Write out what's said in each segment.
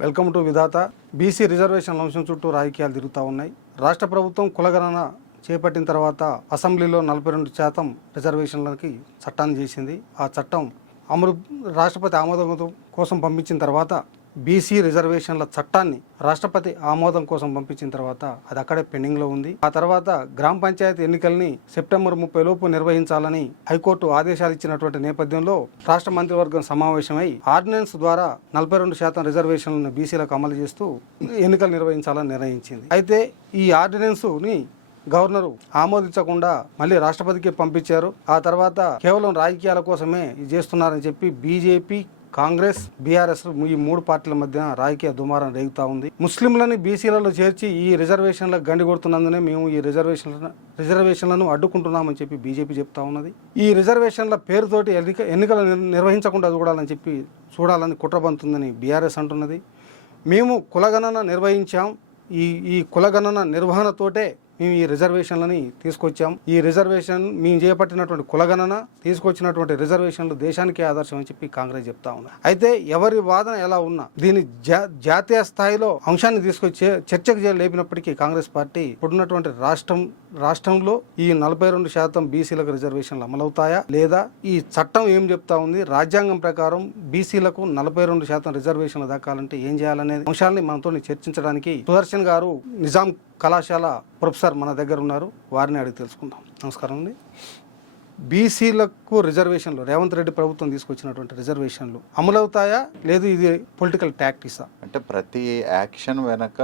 Welcome to Vidhatha. BC రిజర్వేషన్ల అంశం చుట్టూ రాజకీయాలు తిరుగుతూ ఉన్నాయి. రాష్ట్ర ప్రభుత్వం కులగణన చేపట్టిన తర్వాత అసెంబ్లీలో 42% రిజర్వేషన్లకి చట్టాన్ని చేసింది. ఆ చట్టం అమలు రాష్ట్రపతి ఆమోదం కోసం పంపించిన తర్వాత బీసీ రిజర్వేషన్ల చట్టాన్ని రాష్ట్రపతి ఆమోదం కోసం పంపించిన తర్వాత అది అక్కడే పెండింగ్లో ఉంది. ఆ తర్వాత గ్రామ పంచాయతీ ఎన్నికల్ని సెప్టెంబర్ 30 లోపు నిర్వహించాలని హైకోర్టు ఆదేశాలు ఇచ్చినటువంటి నేపథ్యంలో రాష్ట్ర మంత్రివర్గం సమావేశమై ఆర్డినెన్స్ ద్వారా 42% రిజర్వేషన్లను బీసీలకు అమలు చేస్తూ ఎన్నికలు నిర్వహించాలని నిర్ణయించింది. అయితే ఈ ఆర్డినెన్స్ని గవర్నరు ఆమోదించకుండా మళ్ళీ రాష్ట్రపతికి పంపించారు. ఆ తర్వాత కేవలం రాజకీయాల కోసమే ఇది చేస్తున్నారని చెప్పి బీజేపీ, కాంగ్రెస్, బీఆర్ఎస్ ఈ మూడు పార్టీల మధ్య రాజకీయ దుమారం రేగుతా ఉంది. ముస్లింలని బీసీలలో చేర్చి ఈ రిజర్వేషన్లకు గండి కొడుతున్నందునే మేము ఈ రిజర్వేషన్లను అడ్డుకుంటున్నామని చెప్పి బీజేపీ చెప్తా ఉన్నది. ఈ రిజర్వేషన్ల పేరుతోటి ఎన్నికలు నిర్వహించకుండా చూడాలని కుట్రబంతుందని బీఆర్ఎస్ అంటున్నది. మేము కులగణన నిర్వహించాం. ఈ కులగణన నిర్వహణతోటే మేము ఈ రిజర్వేషన్లని తీసుకొచ్చాం. ఈ రిజర్వేషన్ మేము చేపట్టినటువంటి కులగణన తీసుకొచ్చినటువంటి రిజర్వేషన్లు దేశానికే ఆదర్శం అని చెప్పి కాంగ్రెస్ చెప్తా ఉన్నా. అయితే ఎవరి వాదన ఎలా ఉన్నా దీని జాతీయ స్థాయిలో అంశాన్ని తీసుకొచ్చి చర్చకు లేపినప్పటికీ కాంగ్రెస్ పార్టీ ఇప్పుడున్నటువంటి రాష్ట్రంలో ఈ 42% బీసీలకు రిజర్వేషన్లు అమలవుతాయా లేదా, ఈ చట్టం ఏం చెప్తా ఉంది, రాజ్యాంగం ప్రకారం బీసీలకు 42% రిజర్వేషన్లు దక్కాలంటే ఏం చేయాలనే అంశాలని మనతో చర్చించడానికి సుదర్శన్ గారు నిజాం కళాశాల ప్రొఫెసర్ మన దగ్గర ఉన్నారు. వారిని అడిగి తెలుసుకుందాం. నమస్కారం అండి. బీసీలకు రిజర్వేషన్లు రేవంత్ రెడ్డి ప్రభుత్వం తీసుకొచ్చినటువంటి రిజర్వేషన్లు అమలవుతాయా లేదు ఇది పొలిటికల్ టాక్టిక్సా? అంటే ప్రతి యాక్షన్ వెనక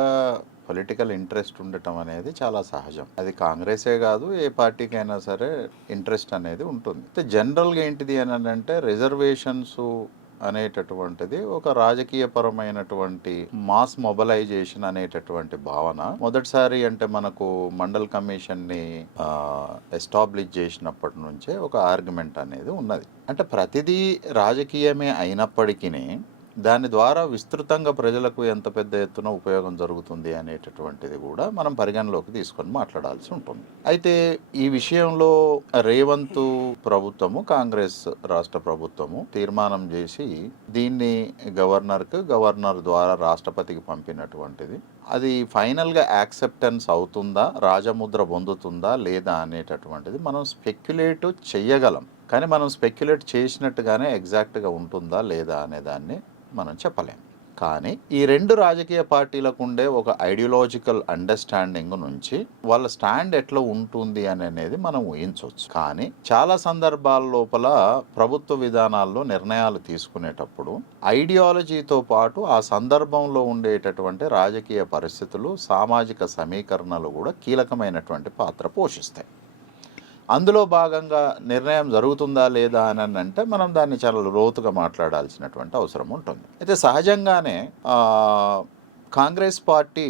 పొలిటికల్ ఇంట్రెస్ట్ ఉండటం అనేది చాలా సహజం. అది కాంగ్రెసే కాదు, ఏ పార్టీకైనా సరే ఇంట్రెస్ట్ అనేది ఉంటుంది. అయితే జనరల్గా ఏంటిది అని అంటే రిజర్వేషన్స్ అనేటటువంటిది ఒక రాజకీయపరమైనటువంటి మాస్ మొబలైజేషన్ అనేటటువంటి భావన మొదటిసారి అంటే మనకు మండల్ కమిషన్ని ఎస్టాబ్లిష్ చేసినప్పటి నుంచే ఒక ఆర్గ్యుమెంట్ అనేది ఉన్నది. అంటే ప్రతిదీ రాజకీయమే అయినప్పటికీ దాని ద్వారా విస్తృతంగా ప్రజలకు ఎంత పెద్ద ఎత్తున ఉపయోగం జరుగుతుంది అనేటటువంటిది కూడా మనం పరిగణలోకి తీసుకొని మాట్లాడాల్సి ఉంటుంది. అయితే ఈ విషయంలో రేవంత్ ప్రభుత్వము, కాంగ్రెస్ రాష్ట్ర ప్రభుత్వము తీర్మానం చేసి దీన్ని గవర్నర్ ద్వారా రాష్ట్రపతికి పంపినటువంటిది అది ఫైనల్గా యాక్సెప్టెన్స్ అవుతుందా, రాజముద్ర పొందుతుందా లేదా అనేటటువంటిది మనం స్పెక్యులేట్ చెయ్యగలం. కానీ మనం స్పెక్యులేట్ చేసినట్టుగానే ఎగ్జాక్ట్గా ఉంటుందా లేదా అనే దాన్ని మనం చెప్పలేం. కానీ ఈ రెండు రాజకీయ పార్టీలకు ఉండే ఒక ఐడియాలజికల్ అండర్స్టాండింగ్ నుంచి వాళ్ళ స్టాండ్ ఎట్లా ఉంటుంది అనేది మనం ఊహించవచ్చు. కానీ చాలా సందర్భాల లోపల ప్రభుత్వ విధానాల్లో నిర్ణయాలు తీసుకునేటప్పుడు ఐడియాలజీతో పాటు ఆ సందర్భంలో ఉండేటటువంటి రాజకీయ పరిస్థితులు, సామాజిక సమీకరణలు కూడా కీలకమైనటువంటి పాత్ర పోషిస్తాయి. అందులో భాగంగా నిర్ణయం జరుగుతుందా లేదా అని అంటే మనం దాన్ని చాలా లోతుగా మాట్లాడాల్సినటువంటి అవసరం ఉంటుంది. అయితే సహజంగానే కాంగ్రెస్ పార్టీ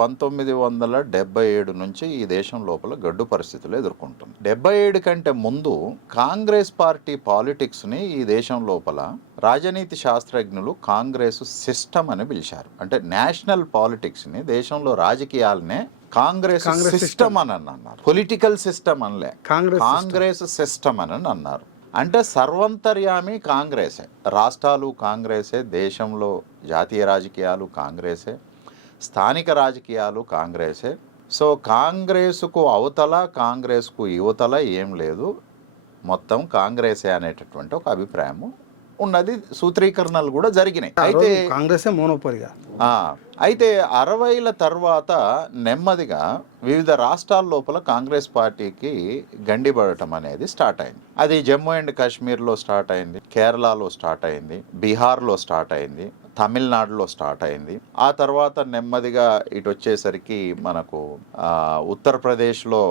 1977 నుంచి ఈ దేశం లోపల గడ్డు పరిస్థితులు ఎదుర్కొంటుంది. 77 కంటే ముందు కాంగ్రెస్ పార్టీ పాలిటిక్స్ని ఈ దేశం లోపల రాజనీతి శాస్త్రజ్ఞులు కాంగ్రెస్ సిస్టమ్ అని పిలిచారు. అంటే నేషనల్ పాలిటిక్స్ని, దేశంలో రాజకీయాలనే కాంగ్రెస్ సిస్టమ్ అని అన్నారు. పొలిటికల్ సిస్టమ్ అనలే, కాంగ్రెస్ సిస్టమ్ అని అన్నారు. అంటే సర్వంతర్యామి కాంగ్రెసే, రాష్ట్రాలు కాంగ్రెసే, దేశంలో జాతీయ రాజకీయాలు కాంగ్రెసే, స్థానిక రాజకీయాలు కాంగ్రెసే. సో కాంగ్రెస్కు అవతల, కాంగ్రెస్కు యువతల ఏం లేదు, మొత్తం కాంగ్రెసే అనేటటువంటి ఒక అభిప్రాయము ఉన్నది. సూత్రీకరణలు కూడా జరిగినాయి. అయితే కాంగ్రెసే మోనోపోలిగా. అయితే 60ల తర్వాత నెమ్మదిగా వివిధ రాష్ట్రాల లోపల కాంగ్రెస్ పార్టీకి గండిపడటం అనేది స్టార్ట్ అయింది. అది జమ్మూ అండ్ కాశ్మీర్లో స్టార్ట్ అయింది, కేరళలో స్టార్ట్ అయింది, బీహార్లో స్టార్ట్ అయింది, తమిళనాడులో స్టార్ట్ అయింది. ఆ తర్వాత నెమ్మదిగా ఇటు వచ్చేసరికి మనకు ఉత్తరప్రదేశ్లో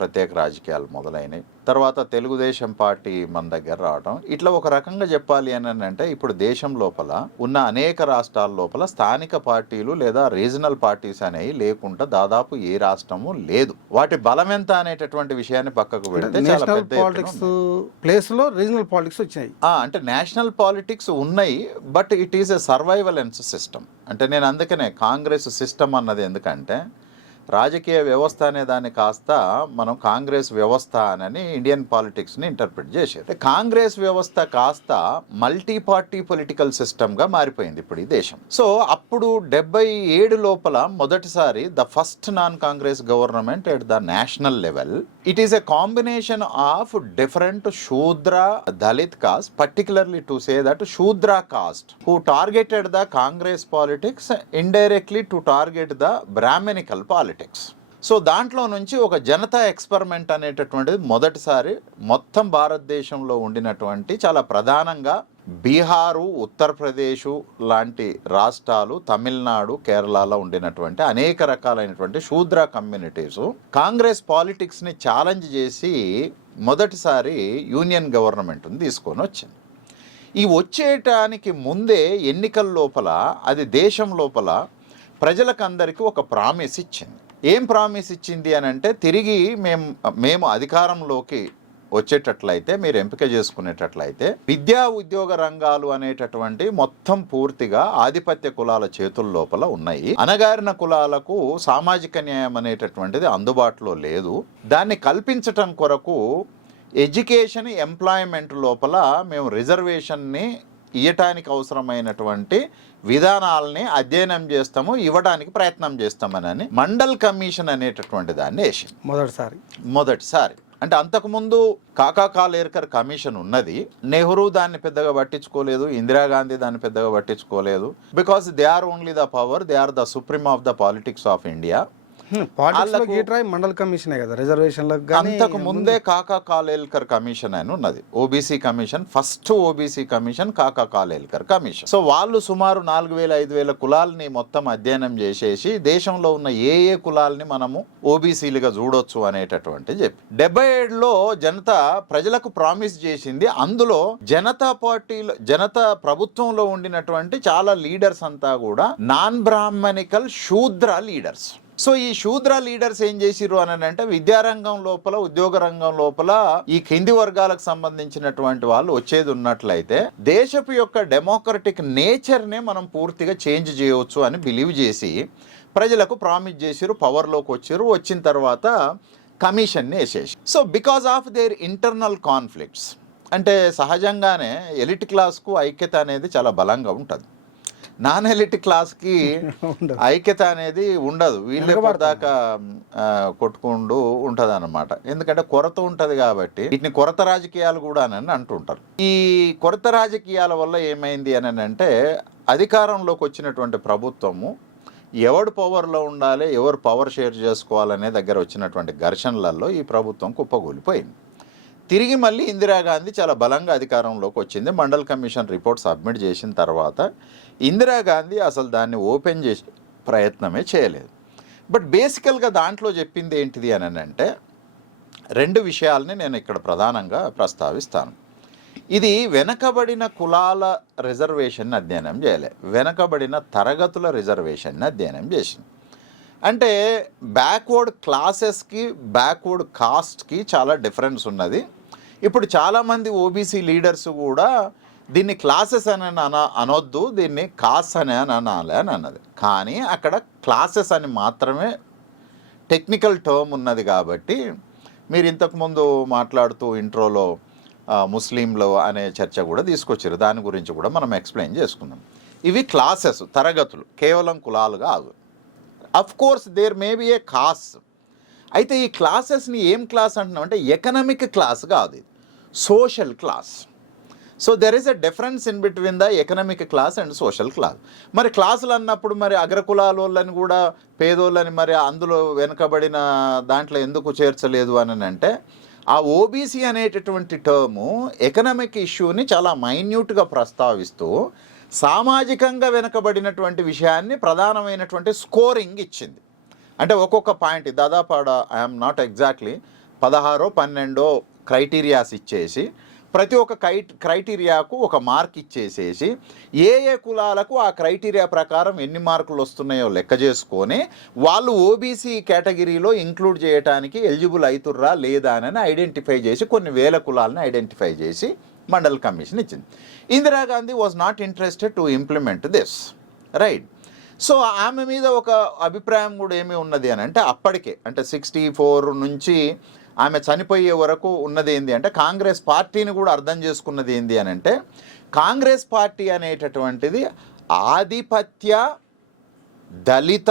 ప్రత్యేక రాజకీయాలు మొదలైనవి. తర్వాత తెలుగుదేశం పార్టీ మన దగ్గర రావడం. ఇట్లా ఒక రకంగా చెప్పాలి అని అంటే ఇప్పుడు దేశం లోపల ఉన్న అనేక రాష్ట్రాల లోపల స్థానిక పార్టీలు లేదా రీజనల్ పార్టీస్ అనేవి లేకుండా దాదాపు ఏ రాష్ట్రము లేదు. వాటి బలం ఎంత అనేటటువంటి విషయాన్ని పక్కకు పెడితే ప్లేస్ లో రీజనల్ పాలిటిక్స్ వచ్చాయి. అంటే నేషనల్ పాలిటిక్స్ ఉన్నాయి, but it is a surveillance system. అంటే నేను అందుకనే కాంగ్రెస్ సిస్టమ్ అన్నది ఎందుకంటే రాజకీయ వ్యవస్థ అనే దాన్ని కాస్త మనం కాంగ్రెస్ వ్యవస్థ అని ఇండియన్ పాలిటిక్స్ని ఇంటర్ప్రిట్ చేసేది. కాంగ్రెస్ వ్యవస్థ కాస్త మల్టీ పార్టీ పొలిటికల్ సిస్టమ్గా మారిపోయింది ఇప్పుడు ఈ దేశం. సో అప్పుడు 77 లోపల మొదటిసారి the first non Congress government at the national level. It is a combination of different Shudra Dalit caste, particularly to say that Shudra caste who targeted the Congress politics indirectly to target the Brahminical politics. So దాంట్లో నుంచి ఒక Janata experiment అనేటటువంటిది మొదటిసారి మొత్తం భారతదేశంలో ఉండినటువంటి చాలా ప్రధానంగా బీహారు, ఉత్తరప్రదేశ్ లాంటి రాష్ట్రాలు, తమిళనాడు, కేరళలో ఉండినటువంటి అనేక రకాలైనటువంటి శూద్ర కమ్యూనిటీస్ కాంగ్రెస్ పాలిటిక్స్ని ఛాలెంజ్ చేసి మొదటిసారి యూనియన్ గవర్నమెంట్ని తీసుకొని వచ్చింది. ఈ వచ్చేటానికి ముందే ఎన్నికల లోపల అది దేశం లోపల ప్రజలకందరికీ ఒక ప్రామిస్ ఇచ్చింది. ఏం ప్రామిస్ ఇచ్చింది అని అంటే, తిరిగి మేము అధికారంలోకి వచ్చేటట్లయితే, మీరు ఎంపిక చేసుకునేటట్లయితే విద్యా ఉద్యోగ రంగాలు అనేటటువంటి మొత్తం పూర్తిగా ఆధిపత్య కులాల చేతుల లోపల ఉన్నాయి. అణగారిన కులాలకు సామాజిక న్యాయం అనేటటువంటిది అందుబాటులో లేదు. దాన్ని కల్పించటం కొరకు ఎడ్యుకేషన్, ఎంప్లాయ్మెంట్ లోపల మేము రిజర్వేషన్ని ఇవ్వటానికి అవసరమైనటువంటి విధానాలని అధ్యయనం చేస్తాము, ఇవ్వడానికి ప్రయత్నం చేస్తామని మండల్ కమిషన్ అనేటటువంటి దాన్ని వేసి మొదటిసారి. అంటే అంతకుముందు కాకా కాలేకర్ కమిషన్ ఉన్నది. నెహ్రూ దాన్ని పెద్దగా పట్టించుకోలేదు, ఇందిరాగాంధీ దాన్ని పెద్దగా పట్టించుకోలేదు. Because they are only the power, they are the supreme of the politics of India. Mandal commission కదా రిజర్వేషన్. అంతకు ముందే కాకా కాలేల్కర్ కమిషన్ అని ఉన్నది, OBC commission, first OBC commission కాకా కాలేల్కర్ కమిషన్. సో వాళ్ళు సుమారు 4000-5000 కులాలని మొత్తం అధ్యయనం చేసేసి దేశంలో ఉన్న ఏ కులాలని మనము ఓబీసీలుగా చూడొచ్చు అనేటటువంటి చెప్పి 77లో జనతా ప్రజలకు ప్రామిస్ చేసింది. అందులో జనతా పార్టీలో, జనతా ప్రభుత్వంలో ఉండినటువంటి చాలా లీడర్స్ అంతా కూడా నాన్ బ్రాహ్మణికల్ శూద్ర లీడర్స్. సో ఈ శూద్ర లీడర్స్ ఏం చేసిరు అని అంటే, విద్యారంగం లోపల, ఉద్యోగ రంగం లోపల ఈ కింది వర్గాలకు సంబంధించినటువంటి వాళ్ళు వచ్చేది ఉన్నట్లయితే దేశపు యొక్క డెమోక్రటిక్ నేచర్నే మనం పూర్తిగా చేంజ్ చేయవచ్చు అని బిలీవ్ చేసి ప్రజలకు ప్రామిస్ చేసిరు. పవర్లోకి వచ్చారు. వచ్చిన తర్వాత కమిషన్ని వేసేసి, so because of their internal conflicts, అంటే సహజంగానే ఎలిట్ క్లాస్కు ఐక్యత అనేది చాలా బలంగా ఉంటుంది. నాన్ ఎలిట్ క్లాస్కి ఐక్యత అనేది ఉండదు. వీళ్ళే దాకా కొట్టుకుంటూ ఉంటుంది అన్నమాట. ఎందుకంటే కొరత ఉంటుంది కాబట్టి వీటిని కొరత రాజకీయాలు కూడా అని అంటుంటారు. ఈ కొరత రాజకీయాల వల్ల ఏమైంది అని అంటే, అధికారంలోకి వచ్చినటువంటి ప్రభుత్వము ఎవడు పవర్లో ఉండాలి, ఎవరు పవర్ షేర్ చేసుకోవాలనే దగ్గర వచ్చినటువంటి ఘర్షణలలో ఈ ప్రభుత్వం కుప్పగూలిపోయింది. తిరిగి మళ్ళీ ఇందిరాగాంధీ చాలా బలంగా అధికారంలోకి వచ్చింది. మండల్ కమిషన్ రిపోర్ట్ సబ్మిట్ చేసిన తర్వాత ఇందిరాగాంధీ అసలు దాన్ని ఓపెన్ చేసే ప్రయత్నమే చేయలేదు. బట్ బేసికల్గా దాంట్లో చెప్పింది ఏంటిది అని అంటే, 2 విషయాలని నేను ఇక్కడ ప్రధానంగా ప్రస్తావిస్తాను. ఇది వెనకబడిన కులాల రిజర్వేషన్ అధ్యయనం చేయలే, వెనకబడిన తరగతుల రిజర్వేషన్ అధ్యయనం చేసింది. అంటే బ్యాక్వర్డ్ క్లాసెస్కి, బ్యాక్వర్డ్ కాస్ట్కి చాలా డిఫరెన్స్ ఉన్నది. ఇప్పుడు చాలామంది ఓబీసీ లీడర్స్ కూడా దీన్ని క్లాసెస్ అని అనొద్దు, దీన్ని కాస్ట్ అని అనాలి అని అన్నది. కానీ అక్కడ క్లాసెస్ అని మాత్రమే టెక్నికల్ టర్మ్ ఉన్నది. కాబట్టి మీరు ఇంతకుముందు మాట్లాడుతూ ఇంట్రోలో ముస్లింలు అనే చర్చ కూడా తీసుకొచ్చారు. దాని గురించి కూడా మనం ఎక్స్ప్లెయిన్ చేసుకుందాం. ఇవి క్లాసెస్, తరగతులు, కేవలం కులాలు కాదు. Of course there may be a class. అయితే ఈ క్లాసెస్ని ఏం క్లాస్ అంటున్నాం అంటే, ఎకనామిక్ క్లాస్ కాదు, ఇది social class. So there is a difference in between the economic class and social class. మరి క్లాసులు అన్నప్పుడు మరి అగ్రకులాలోళ్ళని కూడా, పేదోళ్ళని మరి అందులో వెనుకబడిన దాంట్లో ఎందుకు చేర్చలేదు అని అంటే, ఆ ఓబీసీ అనేటటువంటి టర్ము ఎకనామిక్ ఇష్యూని చాలా మైన్యూట్గా ప్రస్తావిస్తూ సామాజికంగా వెనుకబడినటువంటి విషయాన్ని ప్రధానమైనటువంటి స్కోరింగ్ ఇచ్చింది. అంటే ఒక్కొక్క పాయింట్ దాదాపు ఐఎమ్ నాట్ ఎగ్జాక్ట్లీ 16-12 క్రైటీరియాస్ ఇచ్చేసి, ప్రతి ఒక్క క్రైటీరియాకు ఒక మార్క్ ఇచ్చేసేసి ఏ కులాలకు ఆ క్రైటీరియా ప్రకారం ఎన్ని మార్కులు వస్తున్నాయో లెక్క చేసుకొని వాళ్ళు ఓబీసీ కేటగిరీలో ఇంక్లూడ్ చేయడానికి ఎలిజిబుల్ అవుతుర్రా లేదా అని ఐడెంటిఫై చేసి కొన్ని వేల కులాలని ఐడెంటిఫై చేసి మండల్ కమిషన్ ఇచ్చింది. Indira Gandhi was not interested to implement this, right. So ఆమె మీద ఒక అభిప్రాయం కూడా ఏమి ఉన్నది అని అంటే అప్పటికే అంటే 64 నుంచి ఆమె చనిపోయే వరకు ఉన్నది ఏంది అంటే కాంగ్రెస్ పార్టీని కూడా అర్థం చేసుకున్నది ఏంది అని అంటే కాంగ్రెస్ పార్టీ అనేటటువంటిది ఆధిపత్య దళిత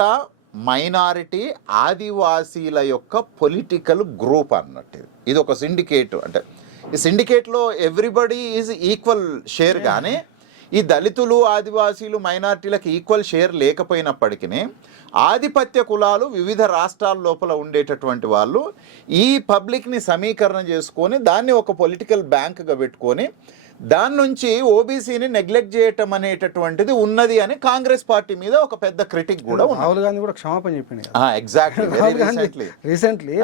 మైనారిటీ ఆదివాసీల యొక్క పొలిటికల్ గ్రూప్ అన్నట్టు ఇది ఒక సిండికేట్. అంటే ఈ సిండికేట్లో ఎవ్రీబడి ఈజ్ ఈక్వల్ షేర్, కానీ ఈ దళితులు ఆదివాసీలు మైనారిటీలకు ఈక్వల్ షేర్ లేకపోయినప్పటికీ ఆధిపత్య కులాలు వివిధ రాష్ట్రాల లోపల ఉండేటటువంటి వాళ్ళు ఈ పబ్లిక్ని సమీకరణ చేసుకొని దాన్ని ఒక పొలిటికల్ బ్యాంక్గా పెట్టుకొని దాని నుంచి ఓబీసీని నెగ్లెక్ట్ చేయటం అనేటటువంటిది ఉన్నది అని కాంగ్రెస్ పార్టీ మీద ఒక పెద్ద క్రిటిక్ కూడా ఉంది. రాహుల్ గాంధీ కూడా క్షమాపణ చెప్పింది. ఎగ్జాక్ట్లీ రీసెంట్లీ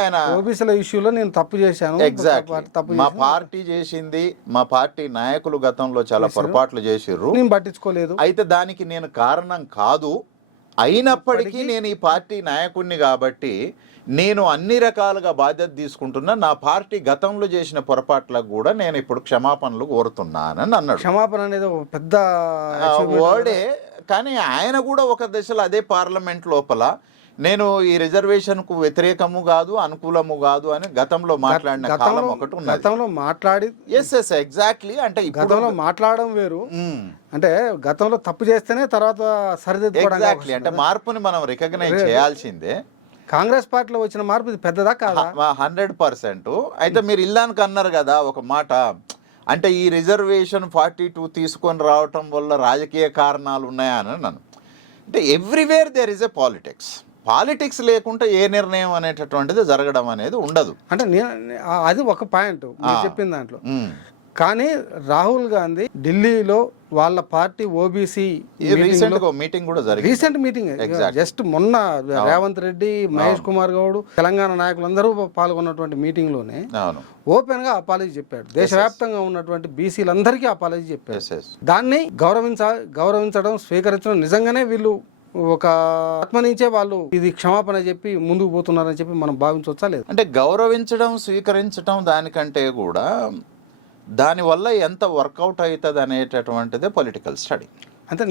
ఆయన ఓబీసీల ఇష్యూలో నేను తప్పు చేశాను, ఎగ్జాక్ట్లీ మా పార్టీ చేసింది, మా పార్టీ నాయకులు గతంలో చాలా పొరపాట్లు చేసిర్రు, నేను పట్టించుకోలేదు, అయితే దానికి నేను కారణం కాదు, అయినప్పటికీ నేను ఈ పార్టీ నాయకుడిని కాబట్టి నేను అన్ని రకాలుగా బాధ్యత తీసుకుంటున్నా, నా పార్టీ గతంలో చేసిన పొరపాట్లకు కూడా నేను ఇప్పుడు క్షమాపణలు కోరుతున్నానని అన్నాడు. క్షమాపణ అనేది ఒక పెద్ద వర్డే, కానీ ఆయన కూడా ఒక దశలో అదే పార్లమెంట్ లోపల నేను ఈ రిజర్వేషన్కు వ్యతిరేకము కాదు అనుకూలము కాదు అని గతంలో మాట్లాడిన కాలం ఒకటి ఉన్నది. గతంలో మాట్లాడి ఎగ్జాక్ట్లీ అంటే గతంలో మాట్లాడడం వేరు, అంటే గతంలో తప్పు చేస్తేనే తర్వాత సరిదిద్దుకోవడం, అంటే మార్పుని మనం రికగ్నైజ్ చేయాల్సిందే. కాంగ్రెస్ పార్టీలో వచ్చిన మార్పు ఇది పెద్దదా కాదా? 100%. అయితే మీరు ఇల్లానికి అన్నారు కదా ఒక మాట, అంటే ఈ రిజర్వేషన్ 42 తీసుకొని రావటం వల్ల రాజకీయ కారణాలు ఉన్నాయా అని అన్నాను. అంటే everywhere there is a politics లేకుంటే ఏ నిర్ణయం అనేటటువంటిది జరగడం అనేది ఉండదు. అంటే అది ఒక పాయింట్ చెప్పిన దాంట్లో. కానీ రాహుల్ గాంధీ ఢిల్లీలో వాళ్ళ పార్టీ ఓబీసీ మీటింగ్ కూడా జరిగింది, రీసెంట్ మీటింగ్ జస్ట్ మొన్న రేవంత్ రెడ్డి, మహేష్ కుమార్ గౌడ్, తెలంగాణ నాయకులందరూ పాల్గొన్నటువంటి మీటింగ్ లోనే ఓపెన్ గా అపాలజీ చెప్పాడు. దేశవ్యాప్తంగా ఉన్నటువంటి బీసీలందరికీ అపాలజీ చెప్పాడు. దాన్ని గౌరవించడం, స్వీకరించడం, నిజంగానే వీళ్ళు ఒక ఆత్మ నుంచే వాళ్ళు ఇది క్షమాపణ చెప్పి ముందుకు పోతున్నారని చెప్పి మనం భావించవచ్చా లేదు? అంటే గౌరవించడం, స్వీకరించడం దానికంటే కూడా దానివల్ల ఎంత వర్కౌట్ అవుతుంది అనేటటువంటిదే పొలిటికల్ స్టడీ. అంటే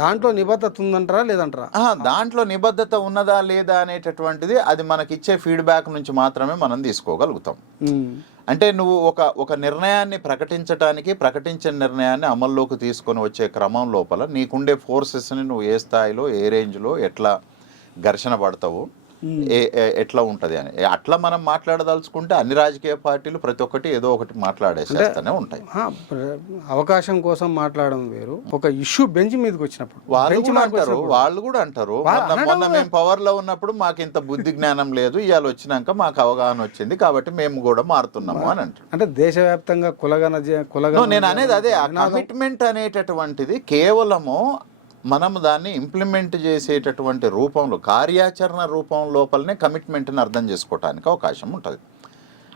దాంట్లో నిబద్ధత ఉందంటారా లేదంటారా? దాంట్లో నిబద్ధత ఉన్నదా లేదా అనేటటువంటిది అది మనకిచ్చే ఫీడ్బ్యాక్ నుంచి మాత్రమే మనం తీసుకోగలుగుతాం. అంటే నువ్వు ఒక నిర్ణయాన్ని ప్రకటించిన నిర్ణయాన్ని అమల్లోకి తీసుకొని వచ్చే క్రమం లోపల నీకుండే ఫోర్సెస్ని నువ్వు ఏ స్థాయిలో, ఏ రేంజ్లో, ఎట్లా ఘర్షణ పడతావు, ఎట్లా ఉంటుంది అని అట్లా మనం మాట్లాడదలుచుకుంటే అన్ని రాజకీయ పార్టీలు ప్రతి ఒక్కటి ఏదో ఒకటి మాట్లాడేసేస్తూనే ఉంటాయి. అవకాశం కోసం మాట్లాడడం వేరు, ఒక ఇష్యూ బెంచ్ మీదకి వచ్చినప్పుడు వాళ్ళు కూడా అంటారు మొన్న మేము పవర్ లో ఉన్నప్పుడు మాకు ఇంత బుద్ధి జ్ఞానం లేదు, ఇవాళ వచ్చినాక మాకు అవగాహన వచ్చింది కాబట్టి మేము కూడా మారుతున్నాము అని అంటారు. అంటే దేశవ్యాప్తంగా నేను అనేది అదే, ఆ కమిట్మెంట్ అనేటటువంటిది కేవలము మనం దాన్ని ఇంప్లిమెంట్ చేసేటటువంటి రూపంలో, కార్యాచరణ రూపం లోపలనే కమిట్మెంట్ని అర్థం చేసుకోవడానికి అవకాశం ఉంటుంది.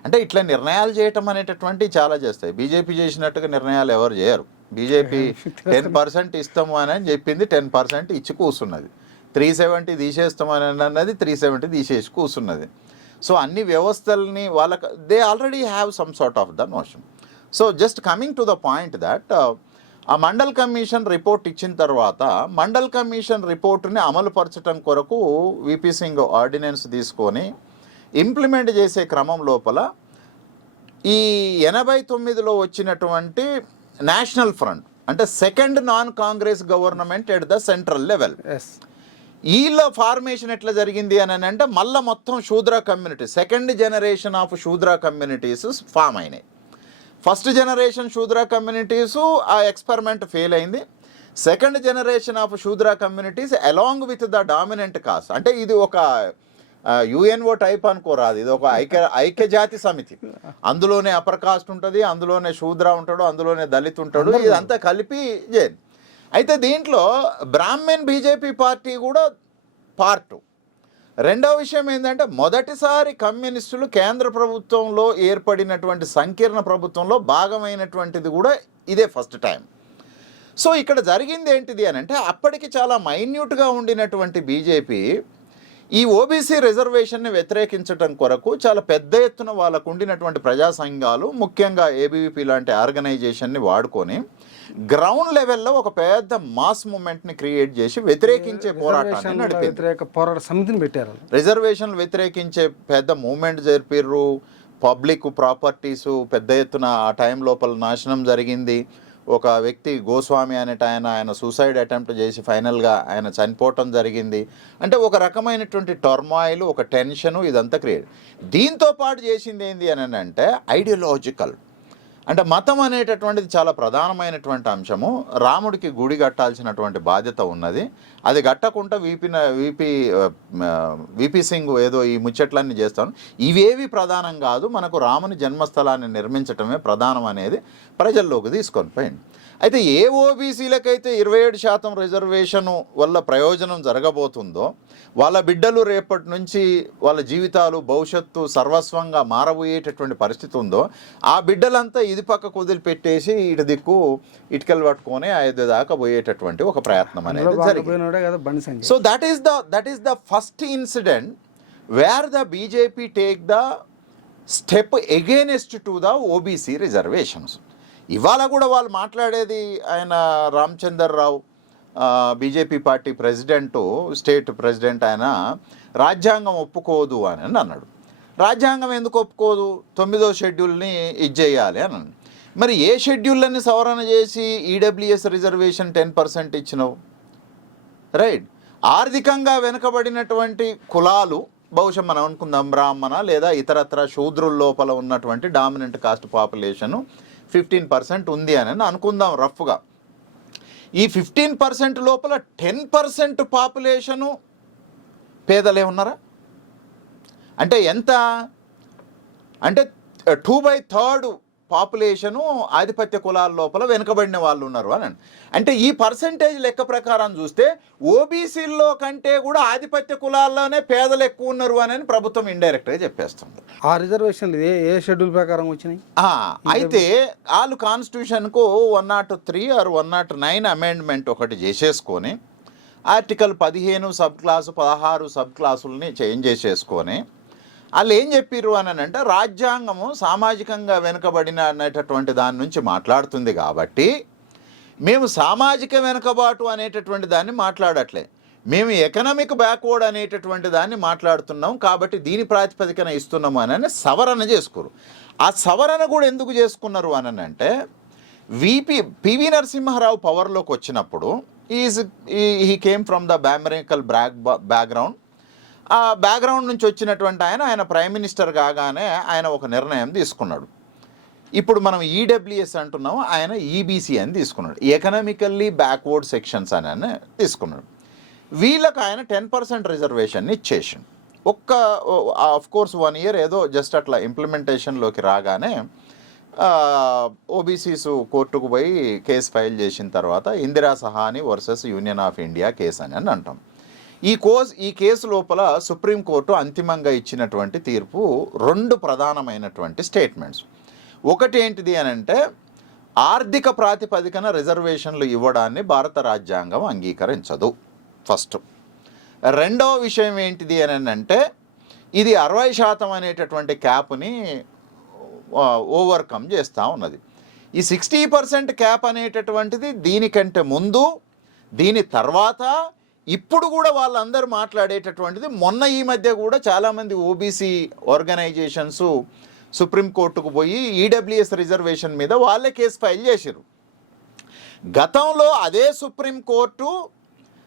అంటే ఇట్లా నిర్ణయాలు చేయటం అనేటటువంటి చాలా చేస్తాయి. బీజేపీ చేసినట్టుగా నిర్ణయాలు ఎవరు చేయరు. బీజేపీ 10% ఇస్తాము అని చెప్పింది, 10% ఇచ్చి కూర్చున్నది. 370 తీసేస్తామని అన్నది 370 తీసేసి కూర్చున్నది. సో అన్ని వ్యవస్థల్ని వాళ్ళకి they already have some sort of the notion. So just coming to the point that ఆ మండల్ కమిషన్ రిపోర్ట్ ఇచ్చిన తర్వాత మండల్ కమిషన్ రిపోర్టుని అమలుపరచడం కొరకు విపి సింగ్ ఆర్డినెన్స్ తీసుకొని ఇంప్లిమెంట్ చేసే క్రమం లోపల ఈ 89లో వచ్చినటువంటి నేషనల్ ఫ్రంట్, అంటే second non Congress government at the central level, వీళ్ళ ఫార్మేషన్ ఎట్లా జరిగింది అని అంటే మళ్ళీ మొత్తం శూద్ర కమ్యూనిటీ, సెకండ్ జనరేషన్ ఆఫ్ శూద్ర కమ్యూనిటీస్ ఫామ్ అయినాయి. ఫస్ట్ జనరేషన్ శూద్ర కమ్యూనిటీస్ ఆ ఎక్స్పెరిమెంట్ ఫెయిల్ అయింది. సెకండ్ జనరేషన్ ఆఫ్ శూద్ర communities along with the dominant cost, అంటే ఇది ఒక యుఎన్ఓ టైప్ అనుకోరాదు, ఇది ఒక ఐక్యజాతి సమితి. అందులోనే అప్పర్ కాస్ట్ ఉంటుంది, అందులోనే శూద్ర ఉంటాడు, అందులోనే దళిత్ ఉంటాడు, ఇదంతా కలిపి చేయండి. అయితే దీంట్లో బ్రాహ్మణ్ బీజేపీ పార్టీ కూడా పార్ట్. రెండవ విషయం ఏంటంటే మొదటిసారి కమ్యూనిస్టులు కేంద్ర ప్రభుత్వంలో ఏర్పడినటువంటి సంకీర్ణ ప్రభుత్వంలో భాగమైనటువంటిది కూడా ఇదే ఫస్ట్ టైం. సో ఇక్కడ జరిగింది ఏంటిది అని అంటే అప్పటికి చాలా మైన్యూట్గా ఉండినటువంటి బీజేపీ ఈ ఓబీసీ రిజర్వేషన్ని వ్యతిరేకించడం కొరకు చాలా పెద్ద ఎత్తున వాళ్ళకు ఉండినటువంటి ప్రజా సంఘాలు, ముఖ్యంగా ఏబీవీపీ లాంటి ఆర్గనైజేషన్ని వాడుకొని గ్రౌండ్ లెవెల్లో ఒక పెద్ద మాస్ మూమెంట్ని క్రియేట్ చేసి వ్యతిరేకించే పోరాటాన్ని నడిపింది. వ్యతిరేక పోరాట సమితిని పెట్టారు. రిజర్వేషన్లు వ్యతిరేకించే పెద్ద మూమెంట్ జరిపిర్రు. పబ్లిక్ ప్రాపర్టీసు పెద్ద ఎత్తున ఆ టైం లోపల నాశనం జరిగింది. ఒక వ్యక్తి గోస్వామి అనేట ఆయన సూసైడ్ అటెంప్ట్ చేసి ఫైనల్గా ఆయన చనిపోవటం జరిగింది. అంటే ఒక రకమైనటువంటి టర్మాయిల్, ఒక టెన్షను ఇదంతా క్రియేట్. దీంతో పాటు చేసింది ఏంది అని అంటే ఐడియాలజికల్, అంటే మతం అనేటటువంటిది చాలా ప్రధానమైనటువంటి అంశము. రాముడికి గుడి కట్టాల్సినటువంటి బాధ్యత ఉన్నది. అది కట్టకుండా విపి సింగ్ ఏదో ఈ ముచ్చట్లన్నీ చేస్తాను. ఇవేవి ప్రధానం కాదు, మనకు రాముని జన్మస్థలాన్ని నిర్మించటమే ప్రధానం అనేది ప్రజల్లోకి తీసుకొని పోయింది. అయితే ఏ ఓబీసీలకైతే 27% రిజర్వేషను వల్ల ప్రయోజనం జరగబోతుందో, వాళ్ళ బిడ్డలు రేపటి నుంచి వాళ్ళ జీవితాలు, భవిష్యత్తు సర్వస్వంగా మారబోయేటటువంటి పరిస్థితి ఉందో, ఆ బిడ్డలంతా ఇది పక్కకు వదిలిపెట్టేసి ఇటు దిక్కు ఇటుకలు పట్టుకొని 5 దాకా పోయేటటువంటి ఒక ప్రయత్నం అనేది జరిగింది. So that is the first incident where the BJP take the step against to the OBC reservations. ఇవాళ కూడా వాళ్ళు మాట్లాడేది, ఆయన Ramachander Rao BJP party president, state president, ఆయన రాజ్యాంగం ఒప్పుకోదు అని అన్నాడు. రాజ్యాంగం ఎందుకు ఒప్పుకోదు? 9వ షెడ్యూల్ని ఇచ్చేయాలి అని అన్నాడు. మరి ఏ షెడ్యూళ్ళని సవరణ చేసి ఈడబ్ల్యూఎస్ రిజర్వేషన్ 10% ఇచ్చినావు? రైట్. ఆర్థికంగా వెనుకబడినటువంటి కులాలు, బహుశా మనం అనుకుందాం బ్రాహ్మణ లేదా ఇతరత్ర శూద్రుల లోపల ఉన్నటువంటి డామినెంట్ కాస్ట్ పాపులేషను 15% ఉంది అని అనుకుందాం రఫ్గా. ఈ 15% లోపల 10% పాపులేషను పేదలే ఉన్నారా? అంటే ఎంత? అంటే 2/3 పాపులేషను ఆధిపత్య కులాల లోపల వెనుకబడిన వాళ్ళు ఉన్నారు అని. అంటే ఈ పర్సంటేజ్ లెక్క ప్రకారం చూస్తే ఓబీసీల్లో కంటే కూడా ఆధిపత్య కులాల్లోనే పేదలు ఎక్కువ ఉన్నారు అని ప్రభుత్వం ఇండైరెక్ట్గా చెప్పేస్తుంది. ఆ రిజర్వేషన్లు ఏ షెడ్యూల్ ప్రకారం వచ్చినాయి? అయితే వాళ్ళు కాన్స్టిట్యూషన్కు 103 ఆర్ 109 అమెండ్మెంట్ ఒకటి చేసేసుకొని, ఆర్టికల్ 15 సబ్ క్లాసు 16 సబ్ క్లాసులని చేంజ్ చేసేసుకొని వాళ్ళు ఏం చెప్పారు అని అంటే, రాజ్యాంగము సామాజికంగా వెనుకబడిన అనేటటువంటి దాని నుంచి మాట్లాడుతుంది కాబట్టి మేము సామాజిక వెనుకబాటు అనేటటువంటి దాన్ని మాట్లాడట్లే, మేము ఎకనామిక్ బ్యాక్వర్డ్ అనేటటువంటి దాన్ని మాట్లాడుతున్నాం, కాబట్టి దీని ప్రాతిపదికన ఇస్తున్నాము అని సవరణ చేసుకోరు. ఆ సవరణ కూడా ఎందుకు చేసుకున్నారు అని అంటే, పివి నరసింహారావు పవర్లోకి వచ్చినప్పుడు he came from the Brahmanical background. ఆ బ్యాక్గ్రౌండ్ నుంచి వచ్చినటువంటి ఆయన ప్రైమ్ మినిస్టర్ కాగానే ఆయన ఒక నిర్ణయం తీసుకున్నాడు. ఇప్పుడు మనం ఈడబ్ల్యూఎస్ అంటున్నాము, ఆయన ఈబీసీ అని తీసుకున్నాడు, ఎకనామికల్లీ బ్యాక్వర్డ్ సెక్షన్స్ అని తీసుకున్నాడు. వీళ్ళకి ఆయన 10% రిజర్వేషన్ని ఇచ్చేసిండు. ఆఫ్కోర్స్ 1 year ఏదో జస్ట్ అట్లా ఇంప్లిమెంటేషన్లోకి రాగానే ఓబీసీస్ కోర్టుకు పోయి కేసు ఫైల్ చేసిన తర్వాత Indira Sawhney versus Union of India కేసు అని అంటాం. ఈ కేసు లోపల సుప్రీంకోర్టు అంతిమంగా ఇచ్చినటువంటి తీర్పు 2 ప్రధానమైనటువంటి స్టేట్మెంట్స్. ఒకటి ఏంటిది అని అంటే, ఆర్థిక ప్రాతిపదికన రిజర్వేషన్లు ఇవ్వడాన్ని భారత రాజ్యాంగం అంగీకరించదు ఫస్ట్. రెండవ విషయం ఏంటిది అని అంటే, ఇది 60% అనేటటువంటి క్యాప్ని ఓవర్కమ్ చేస్తూ ఉన్నది. ఈ 60% క్యాప్ అనేటటువంటిది దీనికంటే ముందు, దీని తర్వాత, ఇప్పుడు కూడా వాళ్ళందరూ మాట్లాడేటటువంటిది. మొన్న ఈ మధ్య కూడా చాలామంది ఓబీసీ ఆర్గనైజేషన్స్ సుప్రీంకోర్టుకు పోయి ఈడబ్ల్యూఎస్ రిజర్వేషన్ మీద వాళ్ళే కేసు ఫైల్ చేశారు. గతంలో అదే సుప్రీంకోర్టు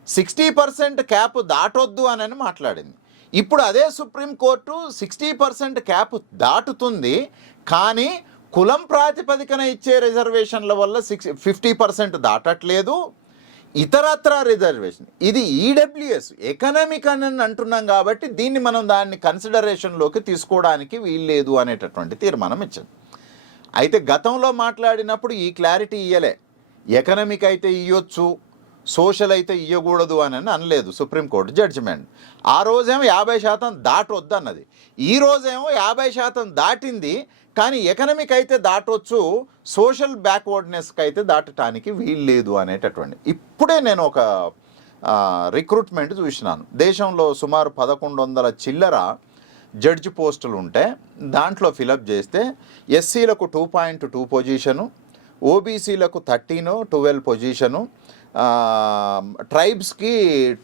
60% క్యాప్ దాటొద్దు అని మాట్లాడింది. ఇప్పుడు అదే సుప్రీంకోర్టు 60% క్యాప్ దాటుతుంది, కానీ కులం ప్రాతిపదికన ఇచ్చే రిజర్వేషన్ల వల్ల 50% దాటట్లేదు. ఇతరత్ర రిజర్వేషన్, ఇది ఈడబ్ల్యూఎస్ ఎకనామిక్ అని అంటున్నాం కాబట్టి దీన్ని మనం దాన్ని కన్సిడరేషన్లోకి తీసుకోవడానికి వీల్లేదు అనేటటువంటి తీర్మానం ఇచ్చింది. అయితే గతంలో మాట్లాడినప్పుడు ఈ క్లారిటీ ఇయ్యలే, ఎకనామిక్ అయితే ఇవ్వచ్చు, సోషల్ అయితే ఇవ్వకూడదు అని అనలేదు సుప్రీంకోర్టు జడ్జిమెంట్. ఆ రోజేమో 50% దాటొద్దు అన్నది, ఈ రోజేమో 50% దాటింది, కానీ ఎకనామిక్ అయితే దాటొచ్చు, సోషల్ బ్యాక్వర్డ్నెస్కి అయితే దాటడానికి వీల్లేదు అనేటటువంటి. ఇప్పుడే నేను ఒక రిక్రూట్మెంట్ చూసినాను. దేశంలో సుమారు 1100 చిల్లర జడ్జి పోస్టులు ఉంటే దాంట్లో ఫిలప్ చేస్తే ఎస్సీలకు 2.2 పొజిషను, ఓబీసీలకు 12 పొజిషను, ట్రైబ్స్కి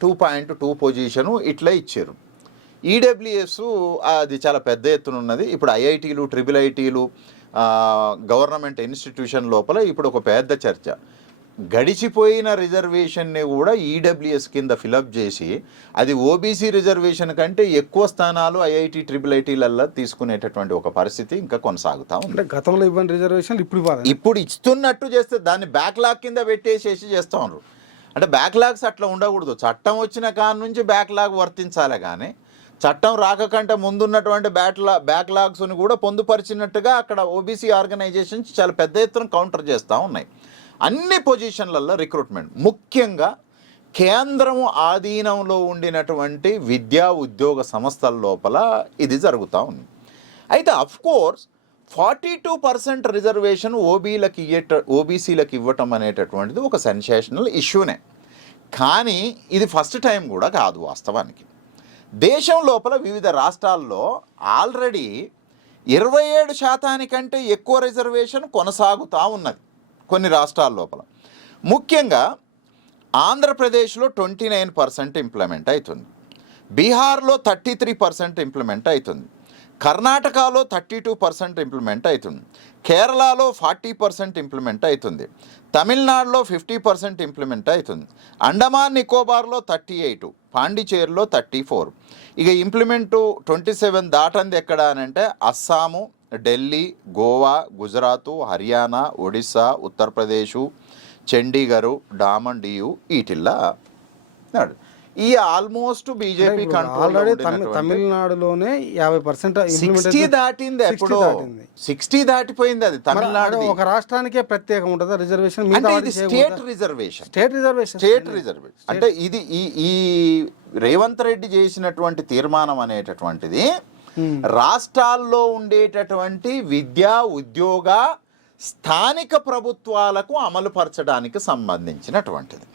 2.2 పొజిషను ఇట్లా ఇచ్చారు. ఈడబ్ల్యూఎస్ అది చాలా పెద్ద ఎత్తున ఉన్నది. ఇప్పుడు ఐఐటీలు, ట్రిపుల్ ఐటీలు, గవర్నమెంట్ ఇన్స్టిట్యూషన్ లోపల ఇప్పుడు ఒక పెద్ద చర్చ. గడిచిపోయిన రిజర్వేషన్ని కూడా ఈడబ్ల్యూఎస్ కింద ఫిలప్ చేసి అది ఓబీసీ రిజర్వేషన్ కంటే ఎక్కువ స్థానాలు ఐఐటి, ట్రిపుల్ ఐటీలలో తీసుకునేటటువంటి ఒక పరిస్థితి ఇంకా కొనసాగుతా ఉంది. గతంలో ఇవ్వని రిజర్వేషన్ ఇప్పుడు ఇస్తున్నట్టు చేస్తే దాన్ని బ్యాక్లాగ్ కింద పెట్టేసేసి చేస్తూ ఉన్నారు. అంటే బ్యాక్లాగ్స్ అట్లా ఉండకూడదు. చట్టం వచ్చిన కాడి నుంచి బ్యాక్లాగ్ వర్తించాలి, కానీ చట్టం రాకకంటే ముందున్నటువంటి బ్యాక్లాగ్స్ని కూడా పొందుపరిచినట్టుగా అక్కడ ఓబీసీ ఆర్గనైజేషన్స్ చాలా పెద్ద ఎత్తున కౌంటర్ చేస్తూ ఉన్నాయి. అన్ని పొజిషన్లలో రిక్రూట్మెంట్, ముఖ్యంగా కేంద్రం ఆధీనంలో ఉండినటువంటి విద్యా ఉద్యోగ సంస్థల లోపల ఇది జరుగుతూ ఉంది. అయితే అఫ్కోర్స్ 42% రిజర్వేషన్ ఓబీసీలకు ఇవ్వటం అనేటటువంటిది ఒక సెన్సేషనల్ ఇష్యూనే. కానీ ఇది ఫస్ట్ టైం కూడా కాదు. వాస్తవానికి దేశం లోపల వివిధ రాష్ట్రాల్లో ఆల్రెడీ 27% ఎక్కువ రిజర్వేషన్ కొనసాగుతూ ఉన్నది కొన్ని రాష్ట్రాల లోపల. ముఖ్యంగా ఆంధ్రప్రదేశ్లో 29% ఇంప్లిమెంట్ అవుతుంది, బీహార్లో 33% ఇంప్లిమెంట్ అవుతుంది, కర్ణాటకలో 32% ఇంప్లిమెంట్ అవుతుంది, కేరళలో 40% ఇంప్లిమెంట్ అవుతుంది, తమిళనాడులో 50% ఇంప్లిమెంట్ అవుతుంది, అండమాన్ నికోబార్లో 38, పాండిచేరిలో 34. ఇక ఇంప్లిమెంటు 27 దాటంది ఎక్కడ అని అంటే అస్సాము, ఢిల్లీ, గోవా, గుజరాత్, హర్యానా, ఒడిస్సా, ఉత్తరప్రదేశ్, చండీగఢ్, డామన్ డియు వీటిల్లా ఈ ఆల్మోస్ట్ బీజేపీ ఆల్రెడీ తమిళనాడులోనే 50% 60 దాటింది. ఎప్పుడు 60 దాటిపోయింది. అది తమిళనాడు ఒక రాష్ట్రానికే ప్రత్యేకం ఉంటుంది రిజర్వేషన్. స్టేట్ రిజర్వేషన్ అంటే ఇది ఈ రేవంత్ రెడ్డి చేసినటువంటి తీర్మానం అనేటటువంటిది రాష్ట్రాల్లో ఉండేటటువంటి విద్యా ఉద్యోగ స్థానిక ప్రభుత్వాలకు అమలుపరచడానికి సంబంధించినటువంటిది.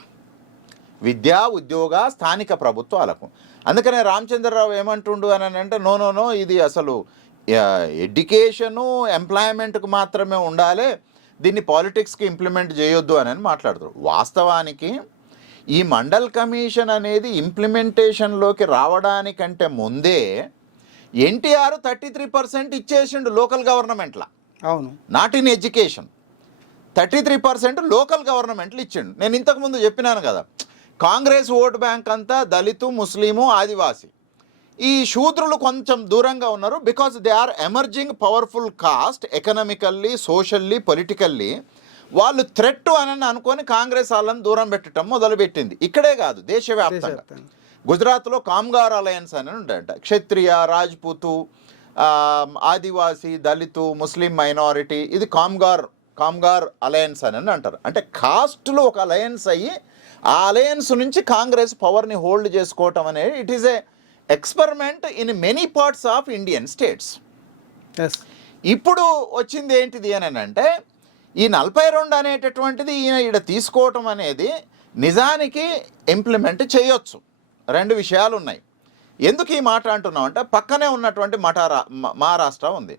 విద్యా ఉద్యోగ స్థానిక ప్రభుత్వాలకు. అందుకనే రామచంద్రరావు ఏమంటుండు అని అంటే నో ఇది అసలు ఎడ్యుకేషను, ఎంప్లాయ్మెంట్కు మాత్రమే ఉండాలి, దీన్ని పాలిటిక్స్కి ఇంప్లిమెంట్ చేయొద్దు అని మాట్లాడుతారు. వాస్తవానికి ఈ మండల్ కమిషన్ అనేది ఇంప్లిమెంటేషన్లోకి రావడానికంటే ముందే ఎన్టీఆర్ 33% ఇచ్చేసిండు లోకల్ గవర్నమెంట్లా. అవును, నాట్ ఇన్ ఎడ్యుకేషన్. 33% లోకల్ గవర్నమెంట్లు ఇచ్చిండు. నేను ఇంతకుముందు చెప్పినాను కదా, కాంగ్రెస్ ఓటు బ్యాంక్ అంతా దళితు, ముస్లిము, ఆదివాసి. ఈ శూద్రులు కొంచెం దూరంగా ఉన్నారు. Because they are emerging powerful caste, economically, socially, politically. వాళ్ళు థ్రెట్ అని అనుకొని కాంగ్రెస్ వాళ్ళని దూరం పెట్టడం మొదలుపెట్టింది. ఇక్కడే కాదు, దేశవ్యాప్తంగా. గుజరాత్లో కామ్గార్ అలయన్స్ అని ఉంటాయంట. క్షత్రియ, రాజ్పూతు, ఆదివాసి, దళితు, ముస్లిం మైనారిటీ, ఇది కామ్గార్ అలయన్స్ అని అంటారు. అంటే కాస్ట్లో ఒక అలయన్స్ అయ్యి ఆ అలయన్స్ నుంచి కాంగ్రెస్ పవర్ని హోల్డ్ చేసుకోవటం అనేది it is a experiment in many parts of Indian states. ఇప్పుడు వచ్చింది ఏంటిది అని అంటే ఈ 42 అనేటటువంటిది ఈయన తీసుకోవటం అనేది నిజానికి ఇంప్లిమెంట్ చేయొచ్చు. 2 విషయాలు ఉన్నాయి. ఎందుకు ఈ మాట అంటున్నాం అంటే పక్కనే ఉన్నటువంటి మహారాష్ట్ర ఉంది.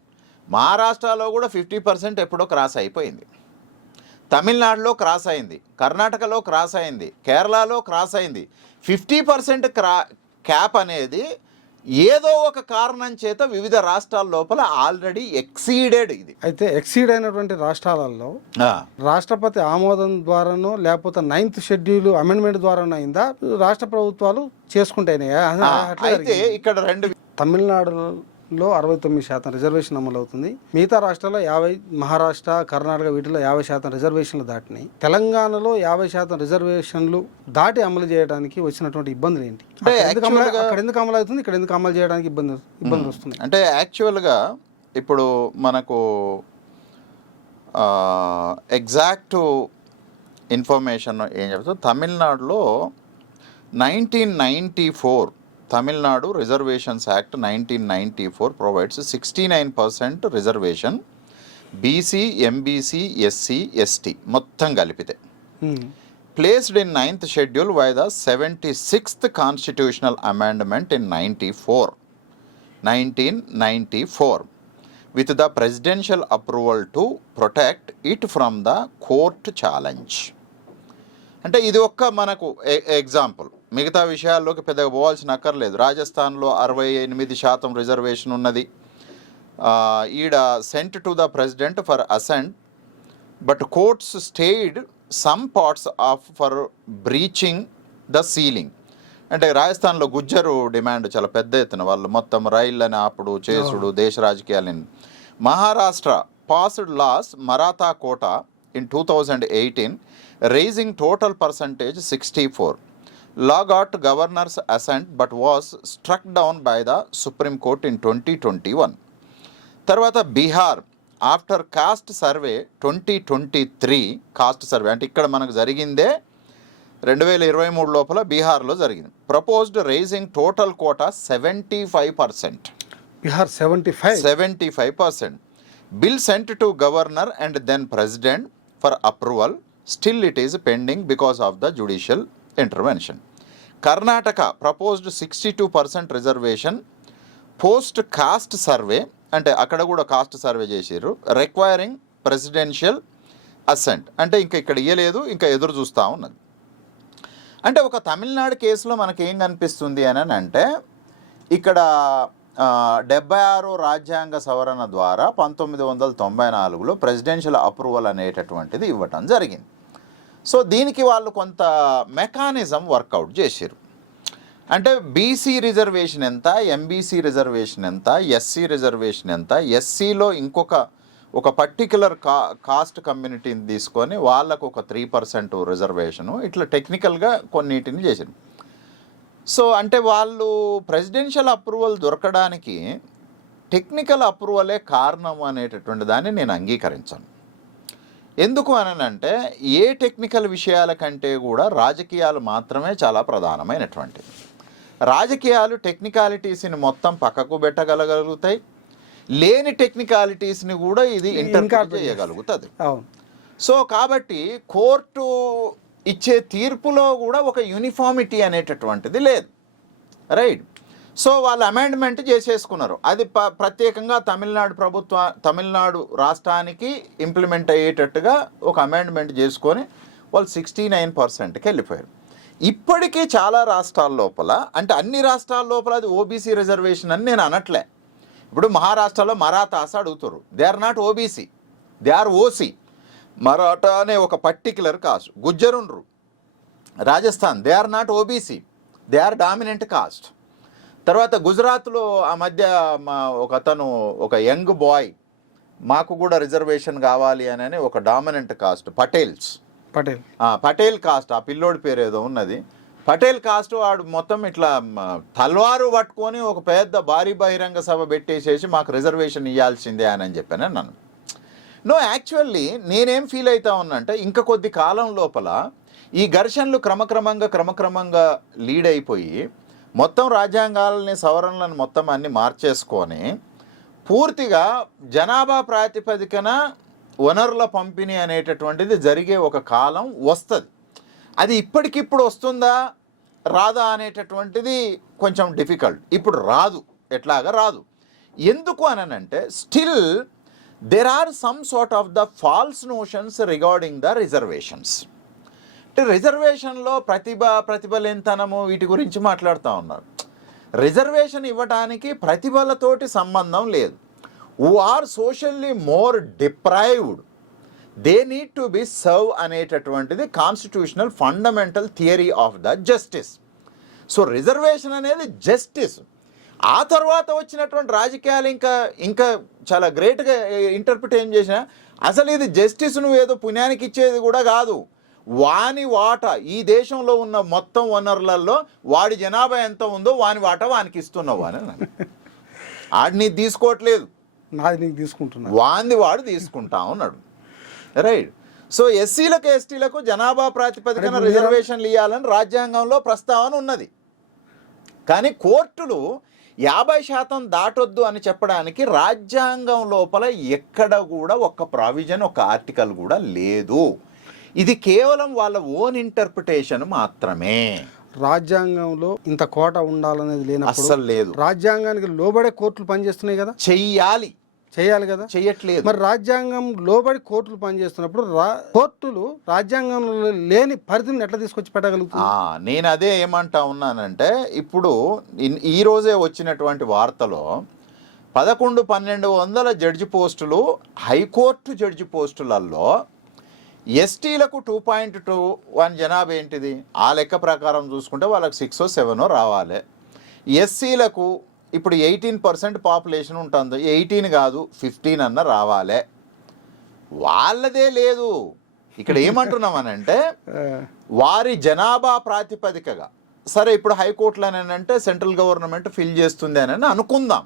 మహారాష్ట్రలో కూడా 50% ఎప్పుడో క్రాస్ అయిపోయింది. తమిళనాడులో క్రాస్ అయింది, కర్ణాటకలో క్రాస్ అయింది, కేరళలో క్రాస్ అయింది. 50% క్యాప్ అనేది ఏదో ఒక కారణం చేత వివిధ రాష్ట్రాల లోపల ఆల్రెడీ ఎక్సీడెడ్. ఇది అయితే ఎక్సీడ్ అయినటువంటి రాష్ట్రాలలో రాష్ట్రపతి ఆమోదం ద్వారానో లేకపోతే 9th షెడ్యూల్ అమెండ్మెంట్ ద్వారానో అయిందా, రాష్ట్ర ప్రభుత్వాలు చేసుకుంటాయినాయా? అయితే ఇక్కడ 2 తమిళనాడులో 69% రిజర్వేషన్ అమలు అవుతుంది. మిగతా రాష్ట్రాల్లో 50, మహారాష్ట్ర, కర్ణాటక వీటిలో 50% రిజర్వేషన్లు దాటినాయి. తెలంగాణలో 50% రిజర్వేషన్లు దాటి అమలు చేయడానికి వచ్చినటువంటి ఇబ్బందులు ఏంటి? అక్కడ ఎందుకు అమలు అవుతుంది, ఇక్కడ ఎందుకు అమలు చేయడానికి ఇబ్బందులు వస్తున్నాయి? అంటే యాక్చువల్గా ఇప్పుడు మనకు ఎగ్జాక్ట్ ఇన్ఫర్మేషన్ ఏం చెప్తారు, తమిళనాడులో 1994 Tamil Nadu reservations act 1994 provides 69% placed in 9th schedule by the 76th constitutional amendment in 1994 with the presidential approval to protect it from the court challenge. అంటే ఇది ఒక్క మనకు ఎగ్జాంపుల్. మిగతా విషయాల్లోకి పెద్దగా పోవాల్సిన అక్కర్లేదు. రాజస్థాన్లో 68% రిజర్వేషన్ ఉన్నది. ఈడ sent to the president for assent but courts stayed some parts of for breaching the ceiling. అంటే రాజస్థాన్లో గుజ్జరు డిమాండ్ చాలా పెద్ద ఎత్తున, వాళ్ళు మొత్తం రైళ్ళని ఆపుడు చేసుడు దేశ రాజకీయాలని. Maharashtra passed laws Maratha quota in 2018 raising total percentage 64. Law got governor's assent but was struck down by the Supreme Court in 2021. తర్వాత Bihar after caste survey 2023 caste survey అంటే ఇక్కడ మనకు జరిగిందే 2023 లోపల బీహార్లో జరిగింది. Proposed raising total quota 75%. Bihar 75%. Bill sent to governor and then president for approval. Still it is pending because of the judicial intervention. Karnataka proposed 62% reservation post caste survey అంటే అక్కడ కూడా కాస్ట్ సర్వే చేసారు, రిక్వైరింగ్ ప్రెసిడెన్షియల్ అసెంట్. అంటే ఇంకా ఇక్కడ ఇయ్యలేదు, ఇంకా ఎదురు చూస్తూ ఉన్నది. అంటే ఒక తమిళనాడు కేసులో మనకేం కనిపిస్తుంది అని అంటే ఇక్కడ 76 రాజ్యాంగ సవరణ ద్వారా 1994లో ప్రెసిడెన్షియల్ అప్రూవల్ అనేటటువంటిది ఇవ్వటం జరిగింది. సో దీనికి వాళ్ళు కొంత మెకానిజం వర్కౌట్ చేశారు. అంటే బీసీ రిజర్వేషన్ ఎంత, ఎంబీసీ రిజర్వేషన్ ఎంత, ఎస్సీ రిజర్వేషన్ ఎంత, ఎస్సీలో ఒక పర్టిక్యులర్ కాస్ట్ కమ్యూనిటీని తీసుకొని వాళ్ళకు ఒక 3% రిజర్వేషను, ఇట్లా టెక్నికల్గా కొన్నిటిని చేశారు. సో అంటే వాళ్ళు ప్రెసిడెన్షియల్ అప్రూవల్ దొరకడానికి టెక్నికల్ అప్రూవలే కారణం అనేటటువంటి దాన్ని నేను అంగీకరించాను. ఎందుకు అనంటే ఏ టెక్నికల్ విషయాల కంటే కూడా రాజకీయాలు మాత్రమే చాలా ప్రధానమైనటువంటివి. రాజకీయాలు టెక్నికాలిటీస్ని మొత్తం పక్కకు పెట్టగలగలుగుతాయి, లేని టెక్నికాలిటీస్ని కూడా ఇది ఇంటర్ప్రిట్ చేయగలుగుతుంది. సో కాబట్టి కోర్టు ఇచ్చే తీర్పులో కూడా ఒక యూనిఫామిటీ అనేటటువంటిది లేదు, రైట్? సో వాళ్ళు అమెండ్మెంట్ చేసేసుకున్నారు. అది ప్రత్యేకంగా తమిళనాడు రాష్ట్రానికి ఇంప్లిమెంట్ అయ్యేటట్టుగా ఒక అమెండ్మెంట్ చేసుకొని వాళ్ళు 69%కి వెళ్ళిపోయారు. ఇప్పటికీ చాలా రాష్ట్రాల లోపల, అంటే అన్ని రాష్ట్రాల లోపల అది ఓబీసీ రిజర్వేషన్ అని నేను అనట్లే. ఇప్పుడు మహారాష్ట్రలో మరాఠాస్ అడుగుతారు, they are not OBC, they are OC. Maratha అనే ఒక పర్టిక్యులర్ కాస్ట్. గుజ్జరుండ్రు Rajasthan, they are not OBC, they are dominant caste. తర్వాత గుజరాత్లో ఆ మధ్య ఒక యంగ్ బాయ్ మాకు కూడా రిజర్వేషన్ కావాలి అని ఒక డామినెంట్ కాస్ట్ పటేల్ కాస్ట్, ఆ పిల్లోడి పేరు ఏదో ఉన్నది, పటేల్ కాస్ట్. వాడు మొత్తం ఇట్లా తల్వారు పట్టుకొని ఒక పెద్ద భారీ బహిరంగ సభ పెట్టేసేసి మాకు రిజర్వేషన్ ఇవ్వాల్సిందే అని చెప్పాను నన్ను. నో, యాక్చువల్లీ నేనేం ఫీల్ అవుతా ఉన్నా ఇంకా కొద్ది కాలం లోపల ఈ ఘర్షణలు క్రమక్రమంగా లీడ్ అయిపోయి మొత్తం రాజ్యాంగాలని సవరణలను మొత్తం అన్ని మార్చేసుకొని పూర్తిగా జనాభా ప్రాతిపదికన వనరుల పంపిణీ అనేటటువంటిది జరిగే ఒక కాలం వస్తుంది. అది ఇప్పటికిప్పుడు వస్తుందా రాదా అనేటటువంటిది కొంచెం డిఫికల్ట్. ఇప్పుడు రాదు, ఎట్లాగా రాదు. ఎందుకు అనంటే still there are some sort of the false notions regarding the reservations. అంటే రిజర్వేషన్లో ప్రతిభలేనితనము వీటి గురించి మాట్లాడుతూ ఉన్నారు. రిజర్వేషన్ ఇవ్వడానికి ప్రతిభలతోటి సంబంధం లేదు. Who are socially more deprived, they need to be serve అనేటటువంటిది constitutional fundamental theory of the justice. So reservation అనేది జస్టిస్. ఆ తర్వాత వచ్చినటువంటి రాజకీయాలు ఇంకా చాలా గ్రేట్గా ఇంటర్ప్రిట్ ఏం చేసినా అసలు ఇది జస్టిస్ నువ్వు ఏదో పుణ్యానికి ఇచ్చేది కూడా కాదు. వాని వాటా ఈ దేశంలో ఉన్న మొత్తం వనరులలో వాడి జనాభా ఎంత ఉందో వాని వాటా వానికి ఇస్తున్నావు అని. ఆడిని తీసుకోవట్లేదు, నాది నీకు తీసుకుంటున్నా, వాంది వాడు తీసుకుంటా ఉన్నాడు, రైట్? సో ఎస్సీలకు ఎస్టీలకు జనాభా ప్రాతిపదికన రిజర్వేషన్లు ఇవ్వాలని రాజ్యాంగంలో ప్రస్తావన ఉన్నది. కానీ కోర్టులు 50% దాటొద్దు అని చెప్పడానికి రాజ్యాంగం లోపల ఎక్కడ కూడా ఒక ప్రావిజన్, ఒక ఆర్టికల్ కూడా లేదు. ఇది కేవలం వాళ్ళ ఓన్ ఇంటర్ప్రిటేషన్ మాత్రమే. రాజ్యాంగంలో ఇంత కోట ఉండాలనేది లేనప్పుడు అస్సలు లేదు. రాజ్యాంగానికి లోబడే కోర్టులు పనిచేస్తున్నాయి కదా, చేయాలి కదా, చెయ్యట్లేదు. మరి రాజ్యాంగం లోబడి కోర్టులు పనిచేస్తున్నప్పుడు కోర్టులు రాజ్యాంగంలో లేని పరిధిని ఎట్లా తీసుకొచ్చి పెట్టగలుగుతుంది? నేను అదే ఏమంటా ఉన్నానంటే, ఇప్పుడు ఈ రోజే వచ్చినటువంటి వార్తలో 1100-1200 జడ్జి పోస్టులు హైకోర్టు జడ్జి పోస్టులలో ఎస్టీలకు 2.21 జనాభా ఏంటిది, ఆ లెక్క ప్రకారం చూసుకుంటే వాళ్ళకి 6 or 7 రావాలి. ఎస్సీలకు ఇప్పుడు 18% పాపులేషన్ ఉంటుంది, 18 కాదు 15 అన్న రావాలి. వాళ్ళదే లేదు. ఇక్కడ ఏమంటున్నామనంటే వారి జనాభా ప్రాతిపదికగా, సరే ఇప్పుడు హైకోర్టులో అంటే సెంట్రల్ గవర్నమెంట్ ఫిల్ చేస్తుంది అని అనుకుందాం.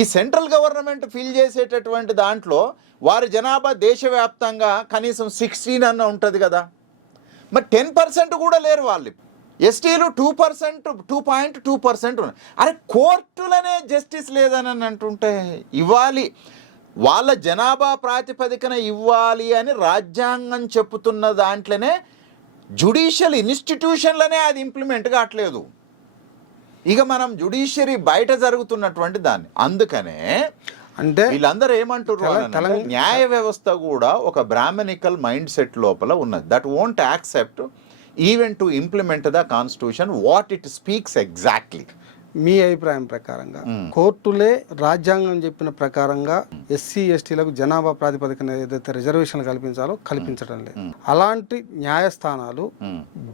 ఈ సెంట్రల్ గవర్నమెంట్ ఫిల్ చేసేటటువంటి దాంట్లో వారి జనాభా దేశవ్యాప్తంగా కనీసం 16 అన్న ఉంటుంది కదా, మరి 10% కూడా లేరు వాళ్ళు. ఎస్టీలు 2.2% అరే కోర్టులనే జస్టిస్ లేదని అంటుంటే ఇవ్వాలి, వాళ్ళ జనాభా ప్రాతిపదికన ఇవ్వాలి అని రాజ్యాంగం చెప్పుతున్న దాంట్లోనే జ్యుడిషియల్ ఇన్స్టిట్యూషన్లనే అది ఇంప్లిమెంట్ కావట్లేదు. ఇక మనం జ్యుడిషియరీ బయట జరుగుతున్నటువంటి దాన్ని, అందుకనే అంటే వీళ్ళందరూ ఏమంటున్నారు, న్యాయ వ్యవస్థ కూడా ఒక బ్రాహ్మణికల్ మైండ్ సెట్ లోపల ఉన్నది. That won't accept even to implement the constitution what it speaks exactly. మీ అభిప్రాయం ప్రకారంగా కోర్టులే రాజ్యాంగం చెప్పిన ప్రకారంగా ఎస్సీ ఎస్టీలకు జనాభా ప్రాతిపదికన ఏదైతే రిజర్వేషన్లు కల్పించాలో కల్పించడం లేదు. అలాంటి న్యాయస్థానాలు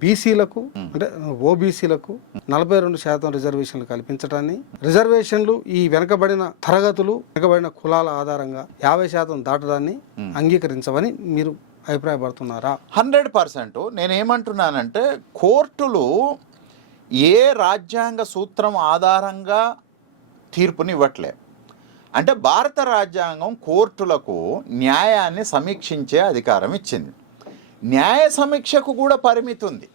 బీసీలకు అంటే ఓబీసీలకు 42% రిజర్వేషన్లు కల్పించడాన్ని, రిజర్వేషన్లు ఈ వెనకబడిన తరగతులు వెనకబడిన కులాల ఆధారంగా 50% దాటడాన్ని అంగీకరించవని మీరు అభిప్రాయపడుతున్నారా? 100%. నేనేమంటున్నానంటే కోర్టులు ఏ రాజ్యాంగ సూత్రం ఆధారంగా తీర్పుని ఇవ్వట్లే. అంటే భారత రాజ్యాంగం కోర్టులకు న్యాయాన్ని సమీక్షించే అధికారం ఇచ్చింది. న్యాయ సమీక్షకు కూడా పరిమితి ఉంది.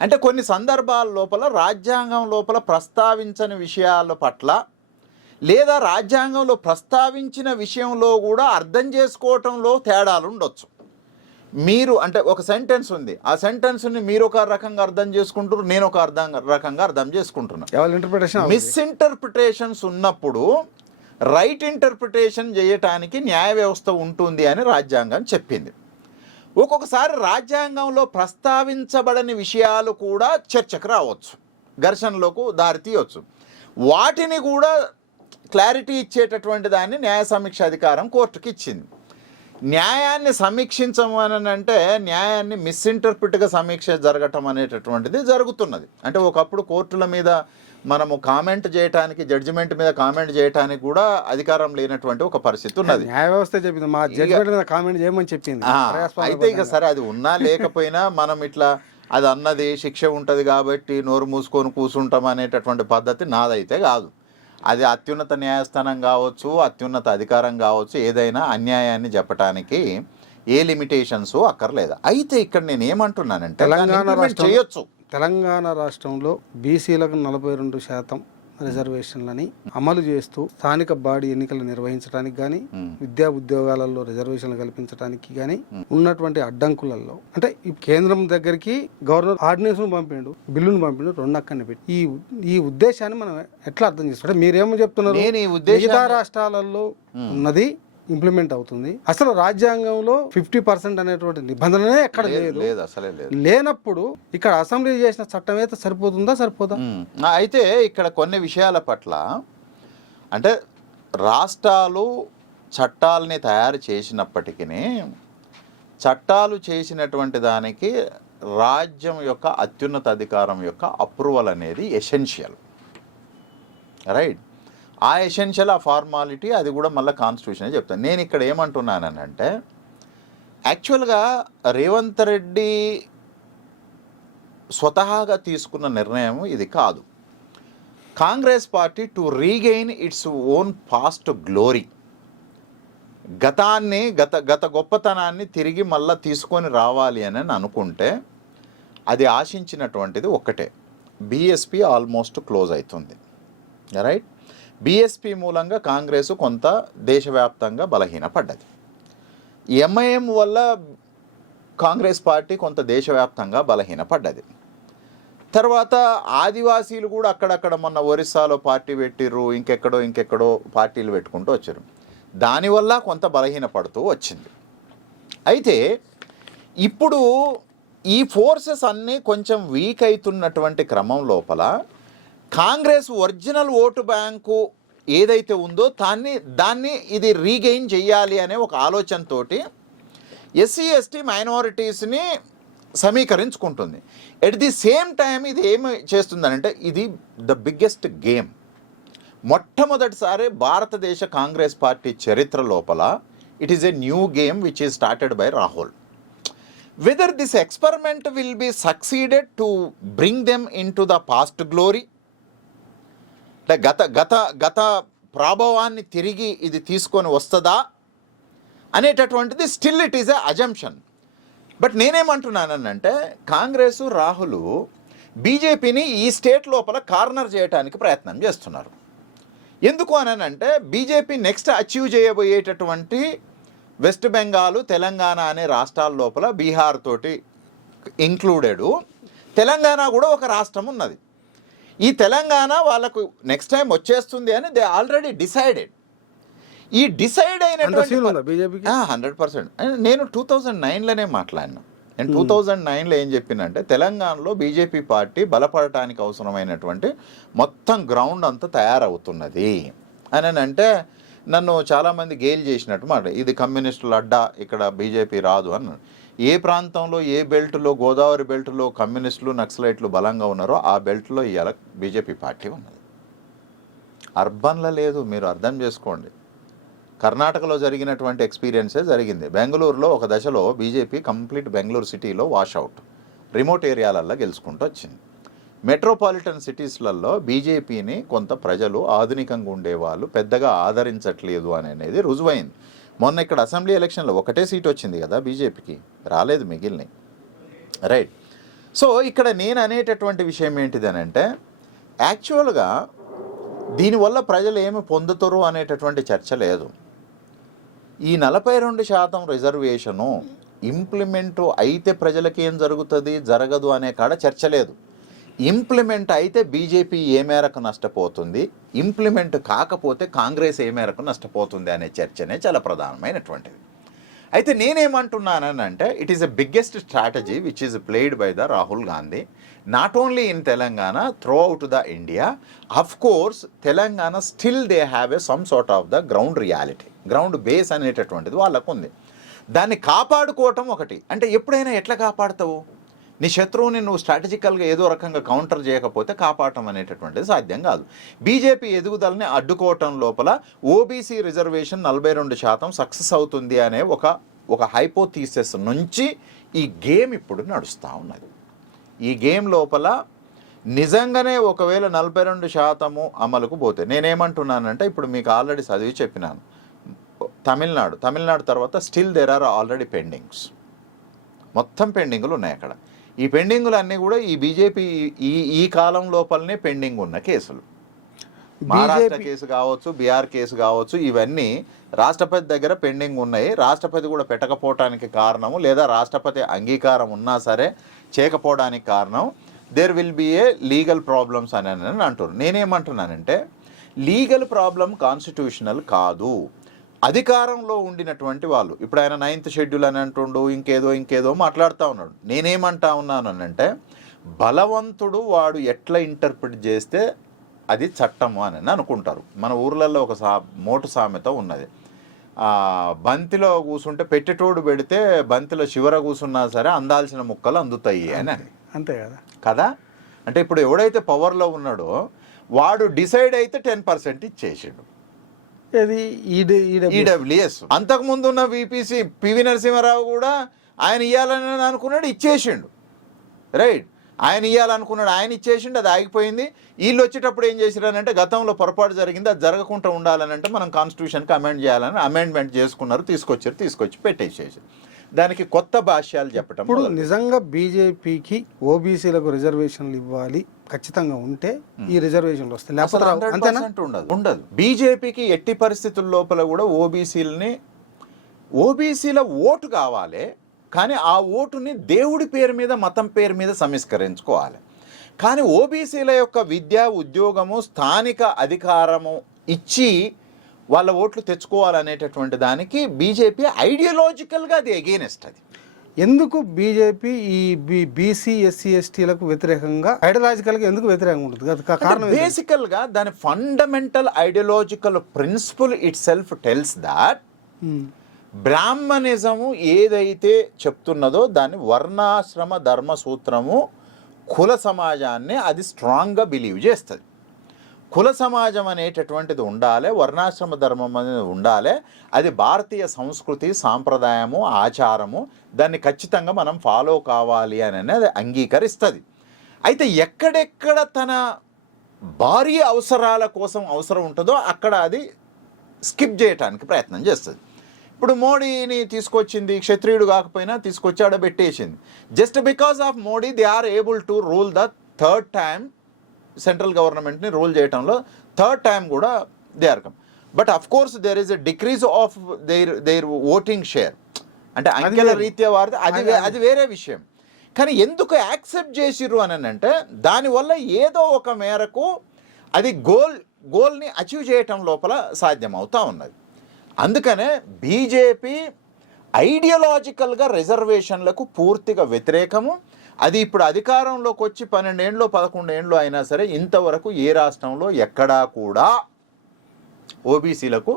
అంటే కొన్ని సందర్భాల లోపల రాజ్యాంగం లోపల ప్రస్తావించని విషయాల పట్ల లేదా రాజ్యాంగంలో ప్రస్తావించిన విషయంలో కూడా అర్థం చేసుకోవటంలో తేడాలు ఉండొచ్చు. మీరు అంటే ఒక సెంటెన్స్ ఉంది, ఆ సెంటెన్స్ని మీరు ఒక రకంగా అర్థం చేసుకుంటారు, నేను ఒక రకంగా అర్థం చేసుకుంటున్నాను. మిస్ఇంటర్ప్రిటేషన్స్ ఉన్నప్పుడు రైట్ ఇంటర్ప్రిటేషన్ చేయటానికి న్యాయ వ్యవస్థ ఉంటుంది అని రాజ్యాంగం చెప్పింది. ఒక్కొక్కసారి రాజ్యాంగంలో ప్రస్తావించబడని విషయాలు కూడా చర్చకు రావచ్చు, ఘర్షణలకు దారితీయవచ్చు. వాటిని కూడా క్లారిటీ ఇచ్చేటటువంటి దాన్ని న్యాయ సమీక్ష అధికారం కోర్టుకి ఇచ్చింది. న్యాయాన్ని సమీక్షించమని అంటే న్యాయాన్ని మిస్ఇంటర్ప్రిట్గా సమీక్ష జరగటం అనేటటువంటిది జరుగుతున్నది. అంటే ఒకప్పుడు కోర్టుల మీద మనము కామెంట్ చేయడానికి, జడ్జిమెంట్ మీద కామెంట్ చేయడానికి కూడా అధికారం లేనటువంటి ఒక పరిస్థితి ఉన్నది. న్యాయ వ్యవస్థ చెప్పింది, మా జడ్జిమెంట్ మీద కామెంట్ చేయమని చెప్పింది. అయితే ఇక సరే అది ఉన్నా లేకపోయినా మనం ఇట్లా అది అన్నది శిక్ష ఉంటుంది కాబట్టి నోరు మూసుకొని కూర్చుంటాం అనేటటువంటి పద్ధతి నాదైతే కాదు. అది అత్యున్నత న్యాయస్థానం కావచ్చు, అత్యున్నత అధికారం కావచ్చు, ఏదైనా అన్యాయాన్ని చెప్పడానికి ఏ లిమిటేషన్స్ అక్కర్లేదు. అయితే ఇక్కడ నేను ఏమంటున్నానంటే తెలంగాణ రాష్ట్రంలో బీసీలకు 42% రిజర్వేషన్లని అమలు చేస్తూ స్థానిక బాడీ ఎన్నికలు నిర్వహించడానికి కానీ, విద్యా ఉద్యోగాలలో రిజర్వేషన్లు కల్పించడానికి కానీ ఉన్నటువంటి అడ్డంకులలో అంటే ఈ కేంద్రం దగ్గరికి గవర్నర్ ఆర్డినెన్స్ పంపిండు, బిల్లును పంపిండు, 2 అక్కడిని పెట్టి ఈ ఉద్దేశాన్ని మనం ఎట్లా అర్థం చేసుకోవాలి? మీరేమో చెప్తున్నారు, మిగతా రాష్ట్రాలలో ఉన్నది ఇంప్లిమెంట్ అవుతుంది, అసలు రాజ్యాంగంలో 50% అనేటువంటి నిబంధననే ఎక్కడ లేదు. లేనప్పుడు ఇక్కడ అసెంబ్లీ చేసిన చట్టం అయితే సరిపోదా? అయితే ఇక్కడ కొన్ని విషయాల పట్ల అంటే రాష్ట్రాలు చట్టాలని తయారు చేసినప్పటికీ చట్టాలు చేసినటువంటి దానికి రాజ్యం యొక్క అత్యున్నత అధికారం యొక్క అప్రూవల్ అనేది ఎసెన్షియల్, రైట్? ఆ ఎసెన్షియల్, ఆ ఫార్మాలిటీ అది కూడా మళ్ళీ కాన్స్టిట్యూషనే చెప్తాను. నేను ఇక్కడ ఏమంటున్నానంటే యాక్చువల్గా రేవంత్ రెడ్డి స్వతహాగా తీసుకున్న నిర్ణయం ఇది కాదు. Congress party to regain its own past glory, గత గొప్పతనాన్ని తిరిగి మళ్ళీ తీసుకొని రావాలి అని అనుకుంటే అది ఆశించినటువంటిది ఒక్కటే, బీఎస్పీ ఆల్మోస్ట్ క్లోజ్ అవుతుంది, రైట్? బీఎస్పీ మూలంగా కాంగ్రెస్ కొంత దేశవ్యాప్తంగా బలహీనపడ్డది. ఎంఐఎం వల్ల కాంగ్రెస్ పార్టీ కొంత దేశవ్యాప్తంగా బలహీనపడ్డది. తర్వాత ఆదివాసీలు కూడా అక్కడక్కడ మొన్న ఒరిస్సాలో పార్టీ పెట్టిర్రు, ఇంకెక్కడో పార్టీలు పెట్టుకుంటూ వచ్చారు. దానివల్ల కొంత బలహీనపడుతూ వచ్చింది. అయితే ఇప్పుడు ఈ ఫోర్సెస్ అన్నీ కొంచెం వీక్ అవుతున్నటువంటి క్రమం లోపల కాంగ్రెస్ ఒరిజినల్ ఓటు బ్యాంకు ఏదైతే ఉందో దాన్ని ఇది రీగెయిన్ చేయాలి అనే ఒక ఆలోచనతోటి ఎస్సీ ఎస్టీ మైనారిటీస్ని సమీకరించుకుంటుంది. ఎట్ ది సేమ్ టైం ఇది ఏమి చేస్తుందనంటే ఇది ద బిగ్గెస్ట్ గేమ్. మొట్టమొదటిసారి భారతదేశ కాంగ్రెస్ పార్టీ చరిత్ర లోపల it is a new game which is started by Rahul. Whether this experiment will be succeeded to bring them in to the past glory, అంటే గత ప్రాభవాన్ని తిరిగి ఇది తీసుకొని వస్తుందా అనేటటువంటిది still it is a assumption. But నేనేమంటున్నానంటే కాంగ్రెసు రాహుల్ బీజేపీని ఈ స్టేట్ లోపల కార్నర్ చేయడానికి ప్రయత్నం చేస్తున్నారు. ఎందుకు అనంటే బీజేపీ నెక్స్ట్ అచీవ్ చేయబోయేటటువంటి వెస్ట్ బెంగాల్, తెలంగాణ అనే రాష్ట్రాల లోపల బీహార్ తోటి ఇంక్లూడెడ్ తెలంగాణ కూడా ఒక రాష్ట్రం ఉన్నది. ఈ తెలంగాణ వాళ్ళకు నెక్స్ట్ టైం వచ్చేస్తుంది అని దే ఆల్రెడీ డిసైడెడ్. ఈ డిసైడ్ అయినటువంటి 100%. నేను 2009లోనే మాట్లాడినా. నేను 2009లో ఏం చెప్పినంటే తెలంగాణలో బీజేపీ పార్టీ బలపడటానికి అవసరమైనటువంటి మొత్తం గ్రౌండ్ అంతా తయారవుతున్నది అని అంటే నన్ను చాలామంది గేల్ చేసినట్టు మాట, ఇది కమ్యూనిస్టుల అడ్డా, ఇక్కడ బీజేపీ రాదు అన్నాడు. ఏ ప్రాంతంలో ఏ బెల్ట్లో, గోదావరి బెల్ట్లో కమ్యూనిస్టులు నక్సలైట్లు బలంగా ఉన్నారో ఆ బెల్ట్లో ఇవాళ బీజేపీ పార్టీ ఉన్నది. అర్బన్లో లేదు, మీరు అర్థం చేసుకోండి. కర్ణాటకలో జరిగినటువంటి ఎక్స్పీరియన్సే జరిగింది. బెంగళూరులో ఒక దశలో బీజేపీ కంప్లీట్ బెంగళూరు సిటీలో వాషౌట్, రిమోట్ ఏరియాలల్లో గెలుచుకుంటూ వచ్చింది. మెట్రోపాలిటన్ సిటీస్లలో బీజేపీని కొంత ప్రజలు ఆధునికంగా ఉండేవాళ్ళు పెద్దగా ఆదరించట్లేదు అనేది రుజువైంది. మొన్న ఇక్కడ అసెంబ్లీ ఎలక్షన్లో ఒకటే సీట్ వచ్చింది కదా బీజేపీకి, రాలేదు మిగిలినవి. రైట్. సో ఇక్కడ నేను అనేటటువంటి విషయం ఏంటిది అని అంటే యాక్చువల్గా దీనివల్ల ప్రజలు ఏమి పొందుతారు అనేటటువంటి చర్చ లేదు. ఈ 42% రిజర్వేషను ఇంప్లిమెంటు అయితే ప్రజలకి ఏం జరుగుతుంది జరగదు అనే కాడ చర్చ లేదు. ఇంప్లిమెంట్ అయితే బీజేపీ ఏ మేరకు నష్టపోతుంది, ఇంప్లిమెంట్ కాకపోతే కాంగ్రెస్ ఏ మేరకు నష్టపోతుంది అనే చర్చనే చాలా ప్రధానమైనటువంటిది. అయితే నేనేమంటున్నానంటే it is a biggest strategy which is played by the Rahul Gandhi not only in Telangana, through out the India. Of course Telangana still they have a some sort of the ground reality, ground base అనేటటువంటిది వాళ్ళకు ఉంది. దాన్ని కాపాడుకోవటం ఒకటి. అంటే ఎప్పుడైనా ఎట్లా కాపాడుతావు? నీ శత్రువుని నువ్వు స్ట్రాటజికల్గా ఏదో రకంగా కౌంటర్ చేయకపోతే కాపాడటం అనేటటువంటిది సాధ్యం కాదు. బీజేపీ ఎదుగుదలని అడ్డుకోవటం లోపల ఓబీసీ రిజర్వేషన్ 42% సక్సెస్ అవుతుంది అనే ఒక హైపోథీసిస్ నుంచి ఈ గేమ్ ఇప్పుడు నడుస్తూ ఉన్నది. ఈ గేమ్ లోపల నిజంగానే ఒకవేళ 42% అమలుకు పోతే నేనేమంటున్నానంటే ఇప్పుడు మీకు ఆల్రెడీ చదివి చెప్పినాను. తమిళనాడు తర్వాత still there are already pendings, మొత్తం పెండింగులు ఉన్నాయి అక్కడ. ఈ పెండింగులు అన్నీ కూడా ఈ బీజేపీ ఈ కాలం లోపలనే పెండింగ్ ఉన్న కేసులు. మహారాష్ట్ర కేసు కావచ్చు, బీహార్ కేసు కావచ్చు, ఇవన్నీ రాష్ట్రపతి దగ్గర పెండింగ్ ఉన్నాయి. రాష్ట్రపతి కూడా పెట్టకపోవడానికి కారణము, లేదా రాష్ట్రపతి అంగీకారం ఉన్నా సరే చేయకపోవడానికి కారణం there will be a legal problems అని అంటారు. నేనేమంటున్నానంటే లీగల్ ప్రాబ్లం కాన్స్టిట్యూషనల్ కాదు. అధికారంలో ఉండినటువంటి వాళ్ళు, ఇప్పుడు ఆయన 9th షెడ్యూల్ అని అంటుండు, ఇంకేదో మాట్లాడుతూ ఉన్నాడు. నేనేమంటా ఉన్నాను అంటే బలవంతుడు వాడు ఎట్లా ఇంటర్ప్రిట్ చేస్తే అది చట్టము అని అనుకుంటారు. మన ఊర్లలో ఒక మోటు సామెత ఉన్నది, బంతిలో కూసుంటే పెట్టేటోడు పెడితే బంతిలో చివర కూసున్నా సరే అందాల్సిన ముక్కలు అందుతాయి అని. అంతే కదా. అంటే ఇప్పుడు ఎవడైతే పవర్లో ఉన్నాడో వాడు డిసైడ్ అయితే 10% ఇచ్చేసాడు. ఈడబ్ల్యూఎస్ అంతకుముందు ఉన్న విపిసి పివి నరసింహారావు కూడా ఆయన ఇవ్వాలని అనుకున్నాడు, ఇచ్చేసిండు. రైట్, ఆయన ఇవ్వాలనుకున్నాడు, ఆయన ఇచ్చేసిండు, అది ఆగిపోయింది. వీళ్ళు వచ్చేటప్పుడు ఏం చేసిరానంటే గతంలో పొరపాటు జరిగింది, అది జరగకుండా ఉండాలనంటే మనం కాన్స్టిట్యూషన్కి అమెండ్ చేయాలని అమెండ్మెంట్ చేసుకున్నారు, తీసుకొచ్చి పెట్టేసేసి దానికి కొత్త భాష్యాలు చెప్పటం. ఇప్పుడు నిజంగా బీజేపీకి ఓబీసీలకు రిజర్వేషన్లు ఇవ్వాలి ఖచ్చితంగా ఉంటే ఈ రిజర్వేషన్లు వస్తాయి, లేకపోతే ఉండదు. బీజేపీకి ఎట్టి పరిస్థితుల లోపల కూడా ఓబీసీల ఓటు కావాలి, కానీ ఆ ఓటుని దేవుడి పేరు మీద మతం పేరు మీద సంస్కరించుకోవాలి. కానీ ఓబీసీల యొక్క విద్య ఉద్యోగము స్థానిక అధికారము ఇచ్చి వాళ్ళ ఓట్లు తెచ్చుకోవాలనేటటువంటి దానికి బీజేపీ ఐడియాలజికల్గా అది ఎగెయినెస్ట్. అది ఎందుకు బీజేపీ ఈ బీసీ ఎస్సీ ఎస్టీలకు వ్యతిరేకంగా ఐడియాలజికల్గా ఎందుకు వ్యతిరేకంగా ఉంటుంది? కారణం బేసికల్గా దాని fundamental ideological principle itself tells that Brahmanism ఏదైతే చెప్తున్నదో దాన్ని వర్ణాశ్రమ ధర్మ సూత్రము కుల సమాజాన్ని అది స్ట్రాంగ్గా బిలీవ్ చేస్తుంది. కుల సమాజం అనేటటువంటిది ఉండాలి, వర్ణాశ్రమ ధర్మం అనేది ఉండాలి. అది భారతీయ సంస్కృతి సాంప్రదాయము ఆచారము, దాన్ని ఖచ్చితంగా మనం ఫాలో కావాలి అని అది అంగీకరిస్తుంది. అయితే ఎక్కడెక్కడ తన భారీ అవసరాల కోసం అవసరం ఉంటుందో అక్కడ అది స్కిప్ చేయటానికి ప్రయత్నం చేస్తుంది. ఇప్పుడు మోడీని తీసుకొచ్చింది, క్షత్రియుడు కాకపోయినా తీసుకొచ్చి ఆడబెట్టేసింది. Just because of Modi they are able to rule the third time, central గవర్నమెంట్ని రూల్ చేయడంలో థర్డ్ టైం కూడా they are come. But of course there is a decrease of their voting share, అంటే అంకెల రీత్యా వారిది అది వేరే విషయం. కానీ ఎందుకు యాక్సెప్ట్ చేసిర్రు అని అంటే దానివల్ల ఏదో ఒక మేరకు అది గోల్ని అచీవ్ చేయటం లోపల సాధ్యమవుతా ఉన్నది. అందుకనే బీజేపీ ఐడియాలజికల్గా రిజర్వేషన్లకు పూర్తిగా వ్యతిరేకము. అది ఇప్పుడు అధికారంలోకి వచ్చి 12 ఏళ్ళు 11 ఏళ్ళు అయినా సరే ఇంతవరకు ఏ రాష్ట్రంలో ఎక్కడా కూడా ఓబీసీలకు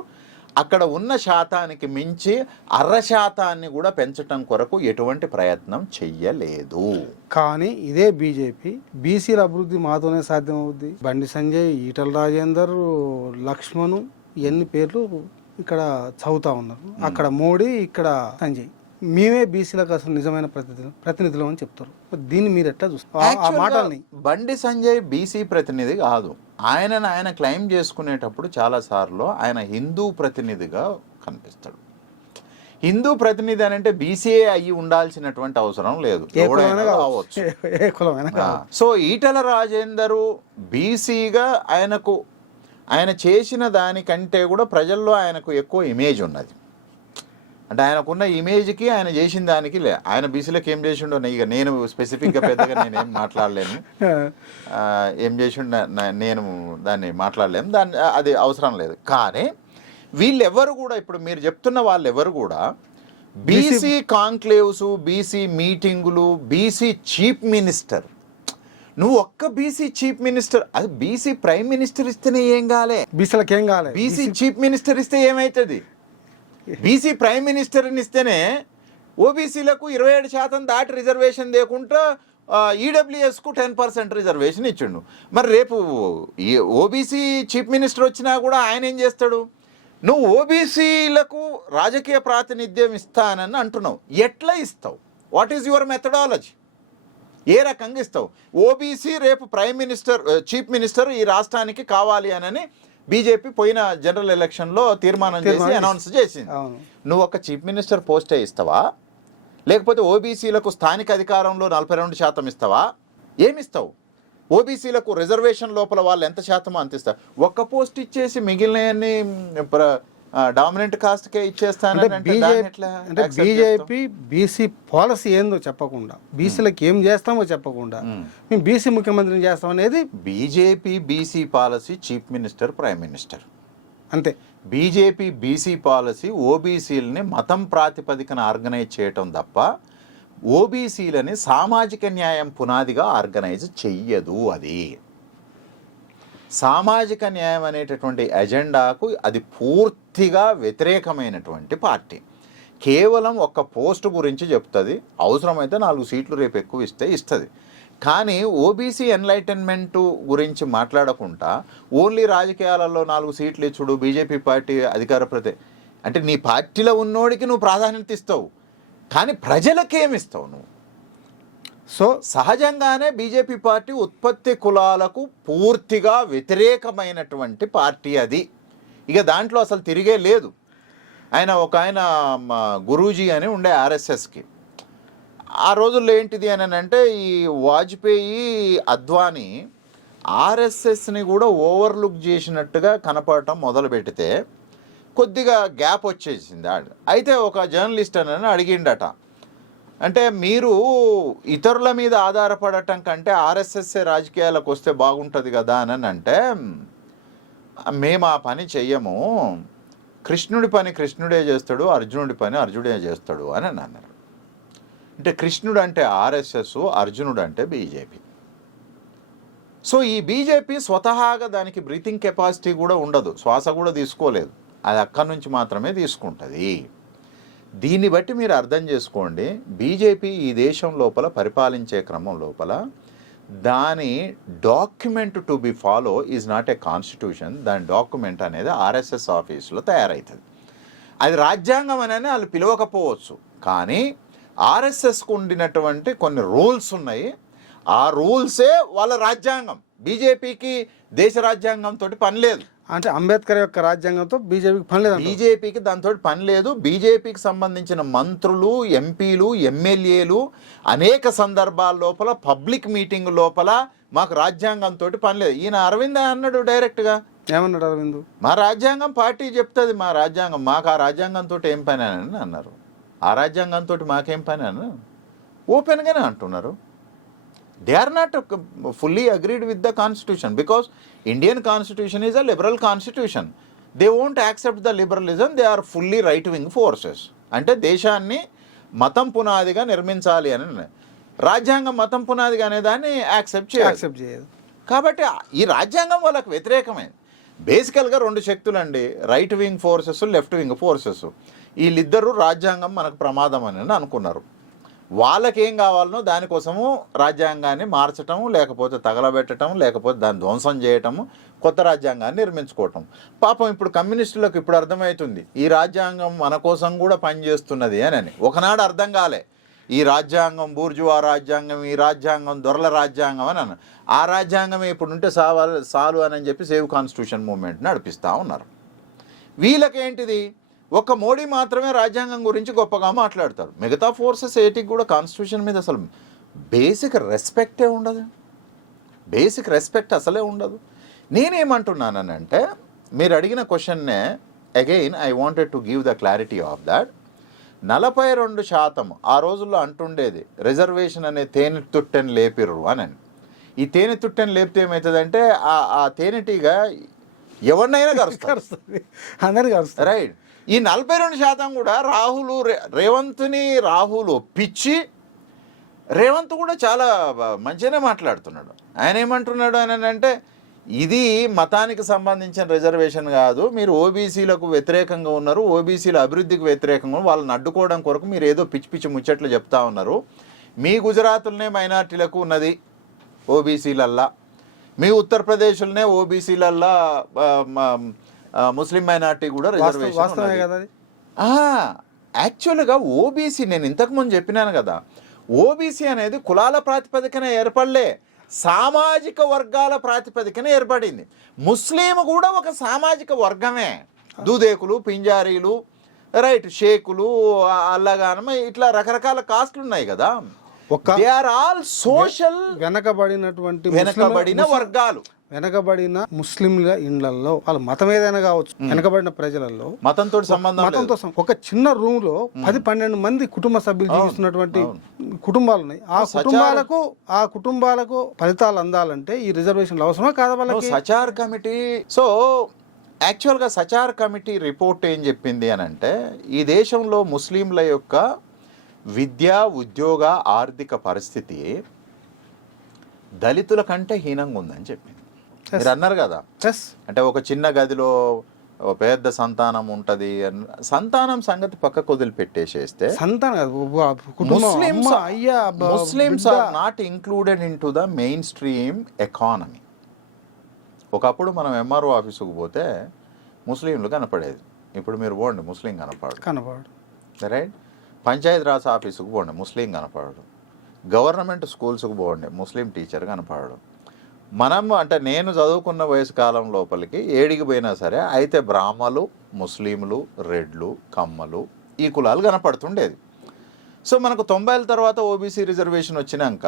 అక్కడ ఉన్న శాతానికి మించి 0.5% కూడా పెంచటం కొరకు ఎటువంటి ప్రయత్నం చెయ్యలేదు. కానీ ఇదే బీజేపీ బీసీల అభివృద్ధి మాతోనే సాధ్యమవుద్ది, బండి సంజయ్, ఈటల రాజేందర్, లక్ష్మణ్, ఎన్ని పేర్లు ఇక్కడ చదువుతా ఉన్నారు. అక్కడ మోడీ, ఇక్కడ సంజయ్, మేమే బీసీలకు అసలు నిజమైన ప్రతినిధులు అని చెప్తారు. దీన్ని మీరు ఎట్లా చూస్తారు ఆ మాటల్ని? బండి సంజయ్ బీసీ ప్రతినిధి కాదు. ఆయన క్లెయిమ్ చేసుకునేటప్పుడు చాలాసార్లు ఆయన హిందూ ప్రతినిధిగా కనిపిస్తాడు. హిందూ ప్రతినిధి అని అంటే బీసీఏ అయ్యి ఉండాల్సినటువంటి అవసరం లేదు, ఎవడైనా కావచ్చు. సో ఈటల రాజేందరు బీసీగా ఆయన చేసిన దానికంటే కూడా ప్రజల్లో ఆయనకు ఎక్కువ ఇమేజ్ ఉన్నది. అంటే ఆయనకున్న ఇమేజ్కి ఆయన చేసిన దానికి ఆయన బీసీలకు ఏం చేసిండో ఇక నేను స్పెసిఫిక్గా పెద్దగా నేనేం మాట్లాడలేను, ఏం చేసిండో నేను దాన్ని మాట్లాడలేను, అది అవసరం లేదు. కానీ వీళ్ళెవరు కూడా ఇప్పుడు మీరు చెప్తున్న వాళ్ళెవరు కూడా బీసీ కాంక్లేవ్స్, బీసీ మీటింగులు, బీసీ చీఫ్ మినిస్టర్, నువ్వు ఒక్క బీసీ చీఫ్ మినిస్టర్, అది బీసీ ప్రైమ్ మినిస్టర్ ఇస్తేనే ఏం కాలే, బీసీలకు ఏం కాలే, బీసీ చీఫ్ మినిస్టర్ ఇస్తే ఏమవుతుంది? బీసీ ప్రైమ్ మినిస్టర్ని ఇస్తేనే ఓబీసీలకు 27% దాటి రిజర్వేషన్ లేకుండా ఈడబ్ల్యూఎస్కు 10% రిజర్వేషన్ ఇచ్చిండు. మరి రేపు ఈ ఓబీసీ చీఫ్ మినిస్టర్ వచ్చినా కూడా ఆయన ఏం చేస్తాడు? నువ్వు ఓబీసీలకు రాజకీయ ప్రాతినిధ్యం ఇస్తానని అంటున్నావు, ఎట్లా ఇస్తావు? What is your methodology? ఏ రకంగా ఇస్తావు? ఓబీసీ రేపు ప్రైమ్ మినిస్టర్, చీఫ్ మినిస్టర్ ఈ రాష్ట్రానికి కావాలి అని బీజేపీ పోయిన జనరల్ ఎలక్షన్లో తీర్మానం చేసి అనౌన్స్ చేసింది. నువ్వు ఒక చీఫ్ మినిస్టర్ పోస్టే ఇస్తావా? లేకపోతే ఓబీసీలకు స్థానిక అధికారంలో 42% ఇస్తావా? ఏమిస్తావు? ఓబీసీలకు రిజర్వేషన్ లోపల వాళ్ళు ఎంత శాతమో అంత ఇస్తారు. ఒక్క పోస్ట్ ఇచ్చేసి మిగిలినవన్నీ డామినెంట్ కాస్ట్కే ఇచ్చేస్తాను. అంటే బీజేపీ బీసీ పాలసీ ఏందో చెప్పకుండా, బీసీలకు ఏం చేస్తామో చెప్పకుండా మేము బీసీ ముఖ్యమంత్రిని చేస్తాం అనేది BJP BC policy chief minister, prime minister అంతే. బీజేపీ బీసీ పాలసీ ఓబీసీలని మతం ప్రాతిపదికన ఆర్గనైజ్ చేయటం తప్ప ఓబీసీలని సామాజిక న్యాయం పునాదిగా ఆర్గనైజ్ చెయ్యదు. అది సామాజిక న్యాయం అనేటటువంటి ఎజెండాకు అది పూర్తిగా వ్యతిరేకమైనటువంటి పార్టీ. కేవలం ఒక్క పోస్టు గురించి చెప్తుంది, అవసరమైతే 4 సీట్లు రేపు ఎక్కువ ఇస్తుంది. కానీ ఓబీసీ ఎన్లైటన్మెంట్ గురించి మాట్లాడకుండా ఓన్లీ రాజకీయాలలో 4 సీట్లు ఇచ్చుడు, బీజేపీ పార్టీ అధికార అంటే నీ పార్టీలో ఉన్నోడికి నువ్వు ప్రాధాన్యత ఇస్తావు, కానీ ప్రజలకేమిస్తావు నువ్వు? సో సహజంగానే బీజేపీ పార్టీ ఉత్పత్తి కులాలకు పూర్తిగా వ్యతిరేకమైనటువంటి పార్టీ అది. ఇక దాంట్లో అసలు తిరిగే లేదు. ఆయన గురూజీ అని ఉండే ఆర్ఎస్ఎస్కి. ఆ రోజుల్లో ఏంటిది అని అంటే ఈ వాజ్పేయి, అద్వానీ ఆర్ఎస్ఎస్ని కూడా ఓవర్లుక్ చేసినట్టుగా కనపడటం మొదలు పెడితే కొద్దిగా గ్యాప్ వచ్చేసింది. అయితే ఒక జర్నలిస్ట్ అని అడిగిండట, అంటే మీరు ఇతరుల మీద ఆధారపడటం కంటే ఆర్ఎస్ఎస్ఏ రాజకీయాలకు వస్తే బాగుంటుంది కదా అని అంటే మేము ఆ పని చెయ్యము, కృష్ణుడి పని కృష్ణుడే చేస్తాడు, అర్జునుడి పని అర్జునుడే చేస్తాడు అని అన్నారు. అంటే కృష్ణుడు అంటే ఆర్ఎస్ఎస్, అర్జునుడు అంటే బీజేపీ. సో ఈ బీజేపీ స్వతహాగా దానికి బ్రీతింగ్ కెపాసిటీ కూడా ఉండదు, శ్వాస కూడా తీసుకోలేదు, అది అక్కడి నుంచి మాత్రమే తీసుకుంటుంది. దీన్ని బట్టి మీరు అర్థం చేసుకోండి, బీజేపీ ఈ దేశం లోపల పరిపాలించే క్రమం లోపల దాని document to be follow is not A constitution. దాని డాక్యుమెంట్ అనేది ఆర్ఎస్ఎస్ ఆఫీసులో తయారవుతుంది. అది రాజ్యాంగం అనేది వాళ్ళు పిలవకపోవచ్చు, కానీ ఆర్ఎస్ఎస్కు ఉండినటువంటి కొన్ని రూల్స్ ఉన్నాయి, ఆ రూల్సే వాళ్ళ రాజ్యాంగం. బీజేపీకి దేశ రాజ్యాంగంతో పని లేదు. అంటే అంబేద్కర్ యొక్క రాజ్యాంగంతో బీజేపీకి పని లేదు, బీజేపీకి దాంతో పని లేదు. బీజేపీకి సంబంధించిన మంత్రులు, ఎంపీలు, ఎమ్మెల్యేలు అనేక సందర్భాల లోపల పబ్లిక్ మీటింగ్ లోపల మాకు రాజ్యాంగంతో పని లేదు. ఈయన అరవింద్ అన్నాడు డైరెక్ట్గా. ఏమన్నాడు అరవింద్? మా రాజ్యాంగం పార్టీ చెప్తుంది, మా రాజ్యాంగం, మాకు ఆ రాజ్యాంగంతో ఏం పని అని అన్నారు. ఆ రాజ్యాంగంతో మాకేం పని అని ఓపెన్గానే అంటున్నారు. They are not fully agreed with the constitution because Indian constitution is a liberal constitution. They won't accept the liberalism. They are fully right-wing forces. అంటే దేశాన్ని మతం పునాదిగా నిర్మించాలి అని రాజ్యాంగం మతం పునాదిగా అనే దాన్ని యాక్సెప్ట్ చేయదు. కాబట్టి ఈ రాజ్యాంగం వాళ్ళకు వ్యతిరేకమైంది. బేసికల్గా రెండు శక్తులు అండి, right wing forces, left wing forces. వీళ్ళిద్దరూ రాజ్యాంగం మనకు ప్రమాదం అని అనుకున్నారు. వాళ్ళకేం కావాలనో దానికోసము రాజ్యాంగాన్ని మార్చటము, లేకపోతే తగలబెట్టడం, లేకపోతే దాన్ని ధ్వంసం చేయటము, కొత్త రాజ్యాంగాన్ని నిర్మించుకోవటం. పాపం ఇప్పుడు కమ్యూనిస్టులకు ఇప్పుడు అర్థమవుతుంది ఈ రాజ్యాంగం మన కోసం కూడా పనిచేస్తున్నది అని. ఒకనాడు అర్థం కాలే ఈ రాజ్యాంగం బూర్జువా రాజ్యాంగం, ఈ రాజ్యాంగం దొరల రాజ్యాంగం అని అన్న. ఆ రాజ్యాంగమే ఇప్పుడు ఉంటే సాలు అని చెప్పి సేవ్ కాన్స్టిట్యూషన్ మూవ్మెంట్ నడిపిస్తూ ఉన్నారు. వీళ్ళకేంటిది, ఒక్క మోడీ మాత్రమే రాజ్యాంగం గురించి గొప్పగా మాట్లాడతారు. మిగతా ఫోర్సెస్ ఏటికి కూడా కాన్స్టిట్యూషన్ మీద అసలు బేసిక్ రెస్పెక్టే ఉండదు, బేసిక్ రెస్పెక్ట్ అసలే ఉండదు. నేనేమంటున్నానంటే మీరు అడిగిన క్వశ్చన్నే again I wanted to give the clarity of that. 42% ఆ రోజుల్లో అంటుండేది రిజర్వేషన్ అనే తేనె తుట్టెని లేపిర్రు అని. ఈ తేనె తుట్టెని లేపితే ఏమవుతుందంటే ఆ తేనెటీగా ఎవరినైనా కరుస్తుంది, అందరినీ కరుస్తుంది, రైట్. ఈ 42% కూడా రాహుల్ ఒప్పించి రేవంత్ కూడా చాలా మంచిగానే మాట్లాడుతున్నాడు. ఆయన ఏమంటున్నాడు అని అంటే ఇది మతానికి సంబంధించిన రిజర్వేషన్ కాదు, మీరు ఓబీసీలకు వ్యతిరేకంగా ఉన్నారు, ఓబీసీల అభివృద్ధికి వ్యతిరేకంగా వాళ్ళని అడ్డుకోవడం కొరకు మీరు ఏదో పిచ్చి పిచ్చి ముచ్చట్లు చెప్తా ఉన్నారు. మీ గుజరాత్లోనే మైనార్టీలకు ఉన్నది ఓబీసీలల్లా, మీ ఉత్తరప్రదేశ్లోనే ఓబీసీలల్లా ముస్లిం మైనార్టీ కూడా రిజర్వేషన్. యాక్చువల్గా ఓబీసీ నేను ఇంతకుముందు చెప్పినాను కదా, ఓబీసీ అనేది కులాల ప్రాతిపదికన ఏర్పడలే, సామాజిక వర్గాల ప్రాతిపదికన ఏర్పడింది. ముస్లిం కూడా ఒక సామాజిక వర్గమే. దూదేకులు, పింజారీలు, రైట్, షేకులు, అల్లగానమ, ఇట్లా రకరకాల కాస్ట్లు ఉన్నాయి కదా. దే ఆర్ ఆల్ సోషల్ వెనకబడిన వర్గాలు. వెనకబడిన ముస్లింల ఇండ్లలో వాళ్ళ మతం ఏదైనా కావచ్చు, వెనకబడిన ప్రజలలో మతంతో సంబంధం ఒక చిన్న రూమ్ లో 10-12 మంది కుటుంబ సభ్యులు జీవిస్తున్నటువంటి కుటుంబాలు ఉన్నాయి. ఆ కుటుంబాలకు ఫలితాలు అందాలంటే ఈ రిజర్వేషన్లు అవసరమా కాదా వాళ్ళకి? సచార్ కమిటీ, సో యాక్చువల్గా సచార్ కమిటీ రిపోర్ట్ ఏం చెప్పింది అని అంటే ఈ దేశంలో ముస్లింల యొక్క విద్య, ఉద్యోగ, ఆర్థిక పరిస్థితి దళితుల కంటే హీనంగా ఉందని చెప్పింది. మీరు అన్నారు కదా, అంటే ఒక చిన్న గదిలో పెద్ద సంతానం ఉంటుంది. సంతానం సంగతి పక్కకు వదిలిపెట్టేసేస్తే Muslims are not included into the mainstream economy. ఒకప్పుడు మనం ఎంఆర్ఓ ఆఫీసుకు పోతే ముస్లింలు కనపడేది, ఇప్పుడు మీరు పోండి ముస్లిం కనపడు, రైట్. పంచాయతీ రాజ్ ఆఫీసుకు పోండి ముస్లిం కనపడడు, గవర్నమెంట్ స్కూల్స్కు పోండి ముస్లిం టీచర్ కనపడడు. మనం అంటే నేను చదువుకున్న వయసు కాలం లోపలికి ఏడికి పోయినా సరే అయితే బ్రాహ్మలు, ముస్లింలు, రెడ్లు, కమ్మలు ఈ కులాలు కనపడుతుండేది. సో మనకు 90ల తర్వాత ఓబీసీ రిజర్వేషన్ వచ్చినాక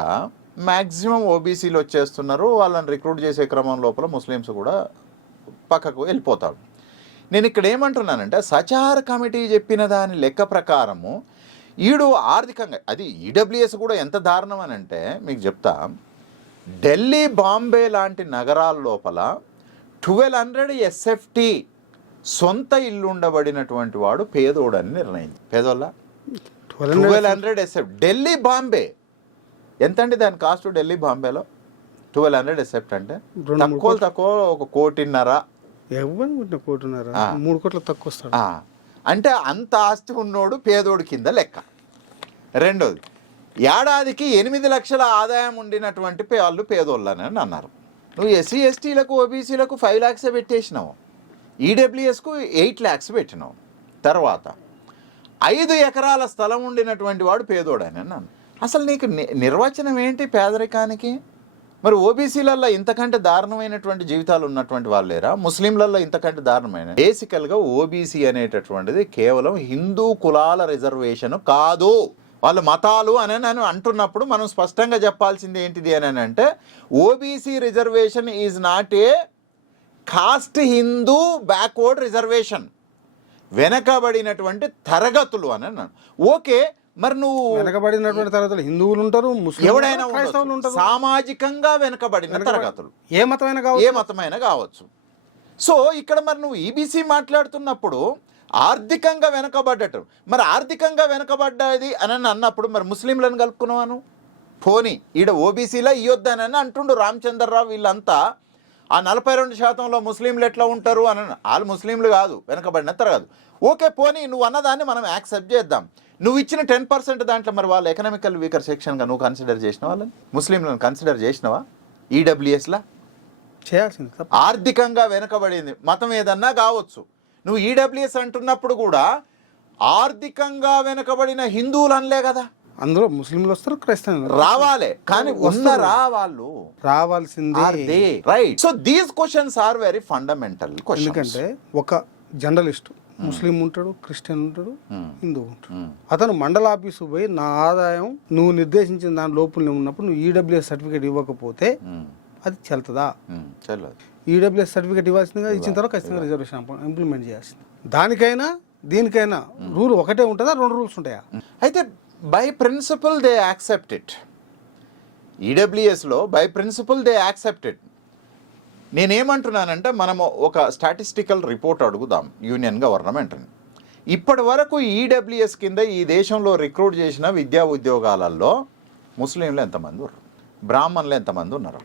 మ్యాక్సిమం ఓబీసీలు వచ్చేస్తున్నారు. వాళ్ళని రిక్రూట్ చేసే క్రమం లోపల ముస్లిమ్స్ కూడా పక్కకు వెళ్ళిపోతారు. నేను ఇక్కడ ఏమంటున్నానంటే సచార్ కమిటీ చెప్పిన దాని లెక్క ప్రకారము ఈడు ఆర్థికంగా అది ఈడబ్ల్యూఎస్ కూడా ఎంత దారుణం అని అంటే మీకు చెప్తా, ఢిల్లీ బాంబే లాంటి నగరాల లోపల 1200 ఎస్ఎఫ్టీ సొంత ఇల్లు ఉండబడినటువంటి వాడు పేదోడని నిర్ణయించి. పేదోళ్ళ 1200 ఎస్ఎఫ్టీ ఢిల్లీ బాంబే ఎంత అండి దాని కాస్ట్? ఢిల్లీ బాంబేలో 1200 ఎస్ఎఫ్టీ అంటే తక్కువ 1.5 కోటి. ఎవరు 1.5 కోటి, 3 కోట్ల తక్కువ వస్తాడు. అంటే అంత ఆస్తి ఉన్నోడు పేదోడు కింద లెక్క. రెండోది, ఏడాదికి 8 లక్షల ఆదాయం ఉండినటువంటి వాళ్ళు పేదోళ్ళని అన్నారు. నువ్వు ఎస్సీ ఎస్టీలకు ఓబీసీలకు 5 lakhs పెట్టేసినావు, ఈడబ్ల్యూఎస్కు 8 lakhs పెట్టినావు. తర్వాత 5 ఎకరాల స్థలం ఉండినటువంటి వాడు పేదోడని అన్నాను. అసలు నీకు నిర్వచనం ఏంటి పేదరికానికి? మరి ఓబీసీలలో ఇంతకంటే దారుణమైనటువంటి జీవితాలు ఉన్నటువంటి వాళ్ళు లేరా? ముస్లింలలో ఇంతకంటే దారుణమైన? బేసికల్గా ఓబీసీ అనేటటువంటిది కేవలం హిందూ కులాల రిజర్వేషన్ కాదు. వాళ్ళు మతాలు అని నేను అంటున్నప్పుడు మనం స్పష్టంగా చెప్పాల్సింది ఏంటిది అని అంటే, OBC reservation is not a caste Hindu backward reservation, వెనకబడినటువంటి తరగతులు అని అన్నాను. ఓకే, మరి నువ్వు వెనకబడినటువంటి తరగతులు హిందువులు ఉంటారు, ఎవడైనా ఉంటారు, సామాజికంగా వెనకబడిన తరగతులు ఏ మతమైనా కావచ్చు. సో ఇక్కడ మరి నువ్వు ఈబీసీ మాట్లాడుతున్నప్పుడు ఆర్థికంగా వెనకబడ్డట్టు, మరి ఆర్థికంగా వెనకబడ్డది అని అన్నప్పుడు మరి ముస్లింలను కలుపుకున్నాను. పోనీ ఈడ ఓబీసీలో ఇయ్యొద్దానని అంటుండు రామచంద్రరావు. వీళ్ళంతా ఆ 42% ముస్లింలు ఎట్లా ఉంటారు అని, వాళ్ళు ముస్లింలు కాదు, వెనకబడిన తరగదు. ఓకే, పోనీ నువ్వు అన్నదాన్ని మనం యాక్సెప్ట్ చేద్దాం. నువ్వు ఇచ్చిన 10% దాంట్లో మరి వాళ్ళు ఎకనామికల్ వీకర్ సెక్షన్గా నువ్వు కన్సిడర్ చేసిన వాళ్ళని, ముస్లింలను కన్సిడర్ చేసినవా? ఈడబ్ల్యూఎస్లా చేయాల్సింది. ఆర్థికంగా వెనకబడింది మతం ఏదన్నా కావచ్చు. నువ్వు ఈడబ్ల్యూఎస్ అంటున్నప్పుడు కూడా ఆర్థికంగా వెనకబడిన హిందువులు అనలే కదా. అందులో ముస్లింలు వస్తారు, క్రైస్తవులు రావాలి, కానీ వస్తారా? వాళ్ళు రావాల్సిందే. Right. So these questions are very fundamental questions. ఎందుకంటే ఒక జర్నలిస్ట్ ముస్లిం ఉంటాడు, క్రిస్టియన్ ఉంటాడు, హిందూ ఉంటాడు. అతను మండల ఆఫీసు పోయి నా ఆదాయం నువ్వు నిర్దేశించిన దాని లోపలనే ఉన్నప్పుడు నువ్వు ఈడబ్ల్యూఎస్ సర్టిఫికేట్ ఇవ్వకపోతే అది చెల్తుందా? ఈడబ్ల్యూఎస్ సర్టిఫికేట్ ఇవ్వాల్సిందిగా, ఇచ్చిన తర్వాత ఖచ్చితంగా రిజర్వేషన్ ఇంప్లిమెంట్ చేయాల్సింది. దానికైనా దీనికైనా రూల్ ఒకటే ఉంటుందా, 2 రూల్స్ ఉంటాయా? అయితే by principle they accept it. ఈడబ్ల్యూఎస్లో by principle they accept it. నేనేమంటున్నానంటే, మనము ఒక స్టాటిస్టికల్ రిపోర్ట్ అడుగుదాం యూనియన్ గవర్నమెంట్ని. ఇప్పటి వరకు ఈడబ్ల్యూఎస్ కింద ఈ దేశంలో రిక్రూట్ చేసిన విద్యా ఉద్యోగాలలో ముస్లింలు ఎంతమంది ఉన్నారు, బ్రాహ్మణులు ఎంతమంది ఉన్నారు,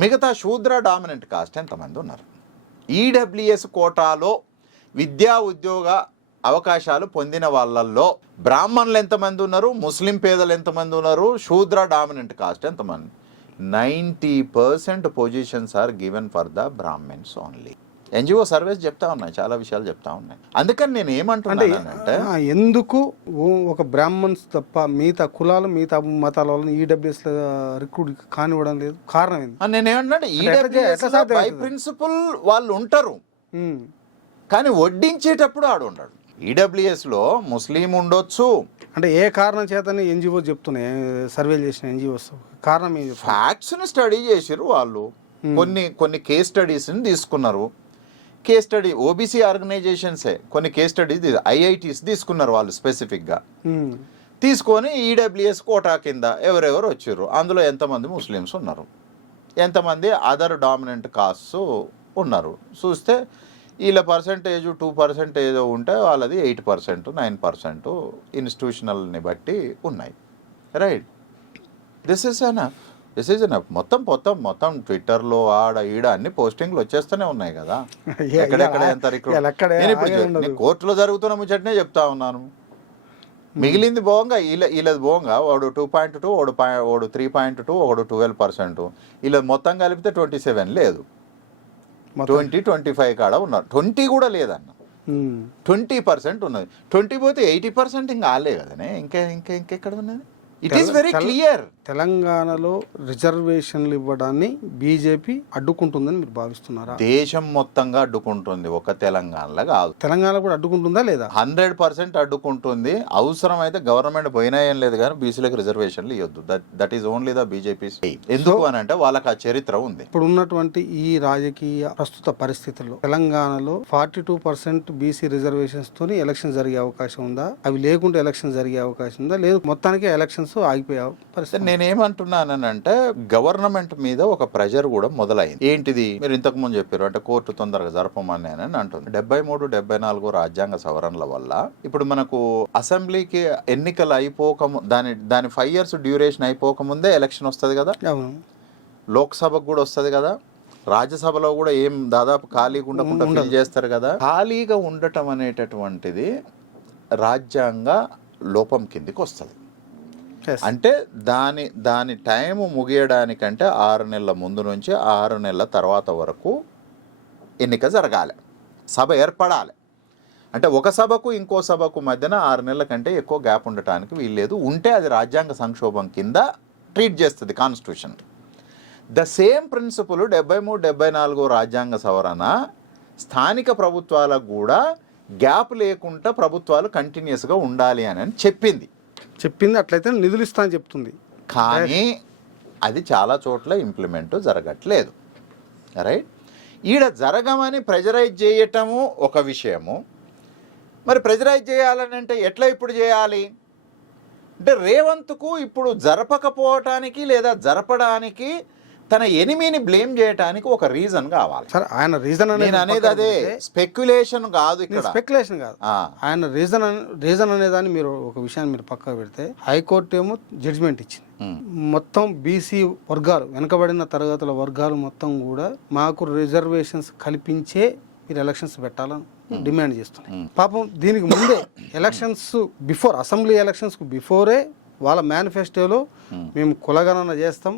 మిగతా శూద్ర డామినెంట్ కాస్ట్ ఎంతమంది ఉన్నారు? ఈడబ్ల్యూఎస్ కోటాలో విద్యా ఉద్యోగ అవకాశాలు పొందిన వాళ్ళల్లో బ్రాహ్మణులు ఎంతమంది ఉన్నారు, ముస్లిం పేదలు ఎంతమంది ఉన్నారు, శూద్ర డామినెంట్ కాస్ట్ ఎంతమంది? 90% positions are given for the brahmins only. NGO surveys చెప్తా ఉన్నాయి, చాలా విషయాలు చెప్తా ఉన్నాయి. అందుకని నేను ఏమంటున్నానంటే, ఎందుకు ఒక బ్రాహ్మణ్స్ తప్ప మిగతా కులాలు మిగతా మతాల వాళ్ళని ఈడబ్ల్యూఎస్ రిక్రూట్ కానివ్వడం లేదు? కారణం ఏంటి? నేనేమంటున్నా, ఈడబ్ల్యూఎస్ బై ప్రిన్సిపల్ వాళ్ళు ఉంటారు, కానీ వడ్డించేటప్పుడు ఆడు ఉండడు. ఈడబ్ల్యూఎస్లో ముస్లిం ఉండొచ్చు. అంటే ఏ కారణం చేతని ఎన్జిఓ చెప్తున్నాయి, సర్వేలు చేసిన ఎన్జిఓస్ కారణం ఏం? ఫ్యాక్ట్స్ని స్టడీ చేసారు వాళ్ళు. కొన్ని కేస్ స్టడీస్ని తీసుకున్నారు. కేస్ స్టడీ ఓబీసీ ఆర్గనైజేషన్సే కొన్ని కేస్ స్టడీస్ ఐఐటీస్ తీసుకున్నారు వాళ్ళు స్పెసిఫిక్గా. తీసుకొని ఈడబ్ల్యూఎస్ కోటా కింద ఎవరెవరు వచ్చారు, అందులో ఎంతమంది ముస్లిమ్స్ ఉన్నారు, ఎంతమంది అదర్ డామినెంట్ కాస్ట్స్ ఉన్నారు చూస్తే వీళ్ళ పర్సంటేజ్ 2% ఉంటే వాళ్ళది 8%, 9% ఇన్స్టిట్యూషనల్ని బట్టి ఉన్నాయి. Right, this is enough. మొత్తం ట్విట్టర్లో ఆడ ఈడ అన్ని పోస్టింగ్లు వచ్చేస్తూనే ఉన్నాయి కదా, ఎక్కడెక్కడ ఎంత రిక్రూట్. నేను ఇప్పుడు కోర్టులో జరుగుతున్న ముచ్చటనే చెప్తా ఉన్నాను. మిగిలింది పోగా వీళ్ళది పోగా వాడు 2.2, వాడు 3.2, వాడు 12%, వీళ్ళది మొత్తం కలిపితే 27 లేదు, 20-25 కాడ ఉన్నారు. 20 కూడా లేదన్న, 20% ఉన్నది. 20 పోతే 80% ఇంకా ఆలే కదనే, ఇంకెక్కడ ఉన్నది? It is very clear. తెలంగాణలో రిజర్వేషన్లు ఇవ్వడాన్ని బీజేపీ అడ్డుకుంటుందని మీరు భావిస్తున్నారా? దేశం మొత్తంగా అడ్డుకుంటుంది, ఒక తెలంగాణలో కాదు. తెలంగాణ కూడా అడ్డుకుంటుందా లేదా? 100% అడ్డుకుంటుంది. అవసరమైతే గవర్నమెంట్ పోయినా ఏం లేదు కానీ బీసీలకు రిజర్వేషన్లు ఇవ్వద్దు. That is only the BJP. ఎందుకు అని అంటే వాళ్ళకి ఆ చరిత్ర ఉంది. ఇప్పుడు ఉన్నటువంటి ఈ రాజకీయ ప్రస్తుత పరిస్థితుల్లో తెలంగాణలో 42% బీసీ రిజర్వేషన్స్ తోని ఎలక్షన్ జరిగే అవకాశం ఉందా? అవి లేకుంటే ఎలక్షన్ జరిగే అవకాశం ఉందా? లేదు మొత్తానికి ఎలక్షన్స్ ఆగిపోయే పరిస్థితి? నేనేమంటున్నానంటే గవర్నమెంట్ మీద ఒక ప్రెషర్ కూడా మొదలైంది. ఏంటిది? మీరు ఇంతకు ముందు చెప్పారు అంటే కోర్టు తొందరగా జరపమని అని అంటుంది. 73, 74 రాజ్యాంగ సవరణల వల్ల ఇప్పుడు మనకు అసెంబ్లీకి ఎన్నికలు దాని 5 years డ్యూరేషన్ అయిపోకముందే ఎలక్షన్ వస్తుంది కదా. లోక్సభకు కూడా వస్తుంది కదా. రాజ్యసభలో కూడా ఏం దాదాపు ఖాళీగా ఉండకుండా ఫిల్ చేస్తారు కదా. ఖాళీగా ఉండటం అనేటటువంటిది రాజ్యాంగ లోపం కిందికి వస్తుంది. అంటే దాని టైం ముగియడానికంటే 6 నెలల ముందు నుంచి 6 నెలల తర్వాత వరకు ఎన్నిక జరగాలి, సభ ఏర్పడాలి. అంటే ఒక సభకు ఇంకో సభకు మధ్యన 6 నెలల కంటే ఎక్కువ గ్యాప్ ఉండటానికి వీల్లేదు. ఉంటే అది రాజ్యాంగ సంక్షోభం కింద ట్రీట్ చేస్తుంది కాన్స్టిట్యూషన్. ద సేమ్ ప్రిన్సిపల్ 73, 74 రాజ్యాంగ సవరణ స్థానిక ప్రభుత్వాలకు కూడా గ్యాప్ లేకుండా ప్రభుత్వాలు కంటిన్యూస్గా ఉండాలి అని చెప్పింది. అట్లయితే నిధులు ఇస్తా అని చెప్తుంది. కానీ అది చాలా చోట్ల ఇంప్లిమెంట్ జరగట్లేదు. రైట్? ఈడ జరగమని ప్రెజరైజ్ చేయటము ఒక విషయము. మరి ప్రెజరైజ్ చేయాలని అంటే ఎట్లా ఇప్పుడు చేయాలి అంటే రేవంత్కు ఇప్పుడు జరపకపోవటానికి లేదా జరపడానికి తన ఎనిమిని బ్లేమ్ చేయడానికి ఒక రీజన్ కావాలి. సార్ ఆయన రీజన్ అనేది అదే స్పెక్యులేషన్ కాదు, ఇక్కడ స్పెక్యులేషన్ కాదు. ఆయన రీజన్ అనేదాన్ని మీరు ఒక విషయాన్ని మీరు పక్కకు పెడితే హైకోర్టు ఏమో జడ్జిమెంట్ ఇచ్చింది. మొత్తం బీసీ వర్గాలు, వెనుకబడిన తరగతుల వర్గాలు మొత్తం కూడా మాకు రిజర్వేషన్స్ కల్పించే మీరు ఎలక్షన్స్ పెట్టాలని డిమాండ్ చేస్తున్నాయి. పాపం దీనికి ముందే elections before, assembly elections before వాళ్ళ మేనిఫెస్టోలో మేము కులగణన చేస్తాం,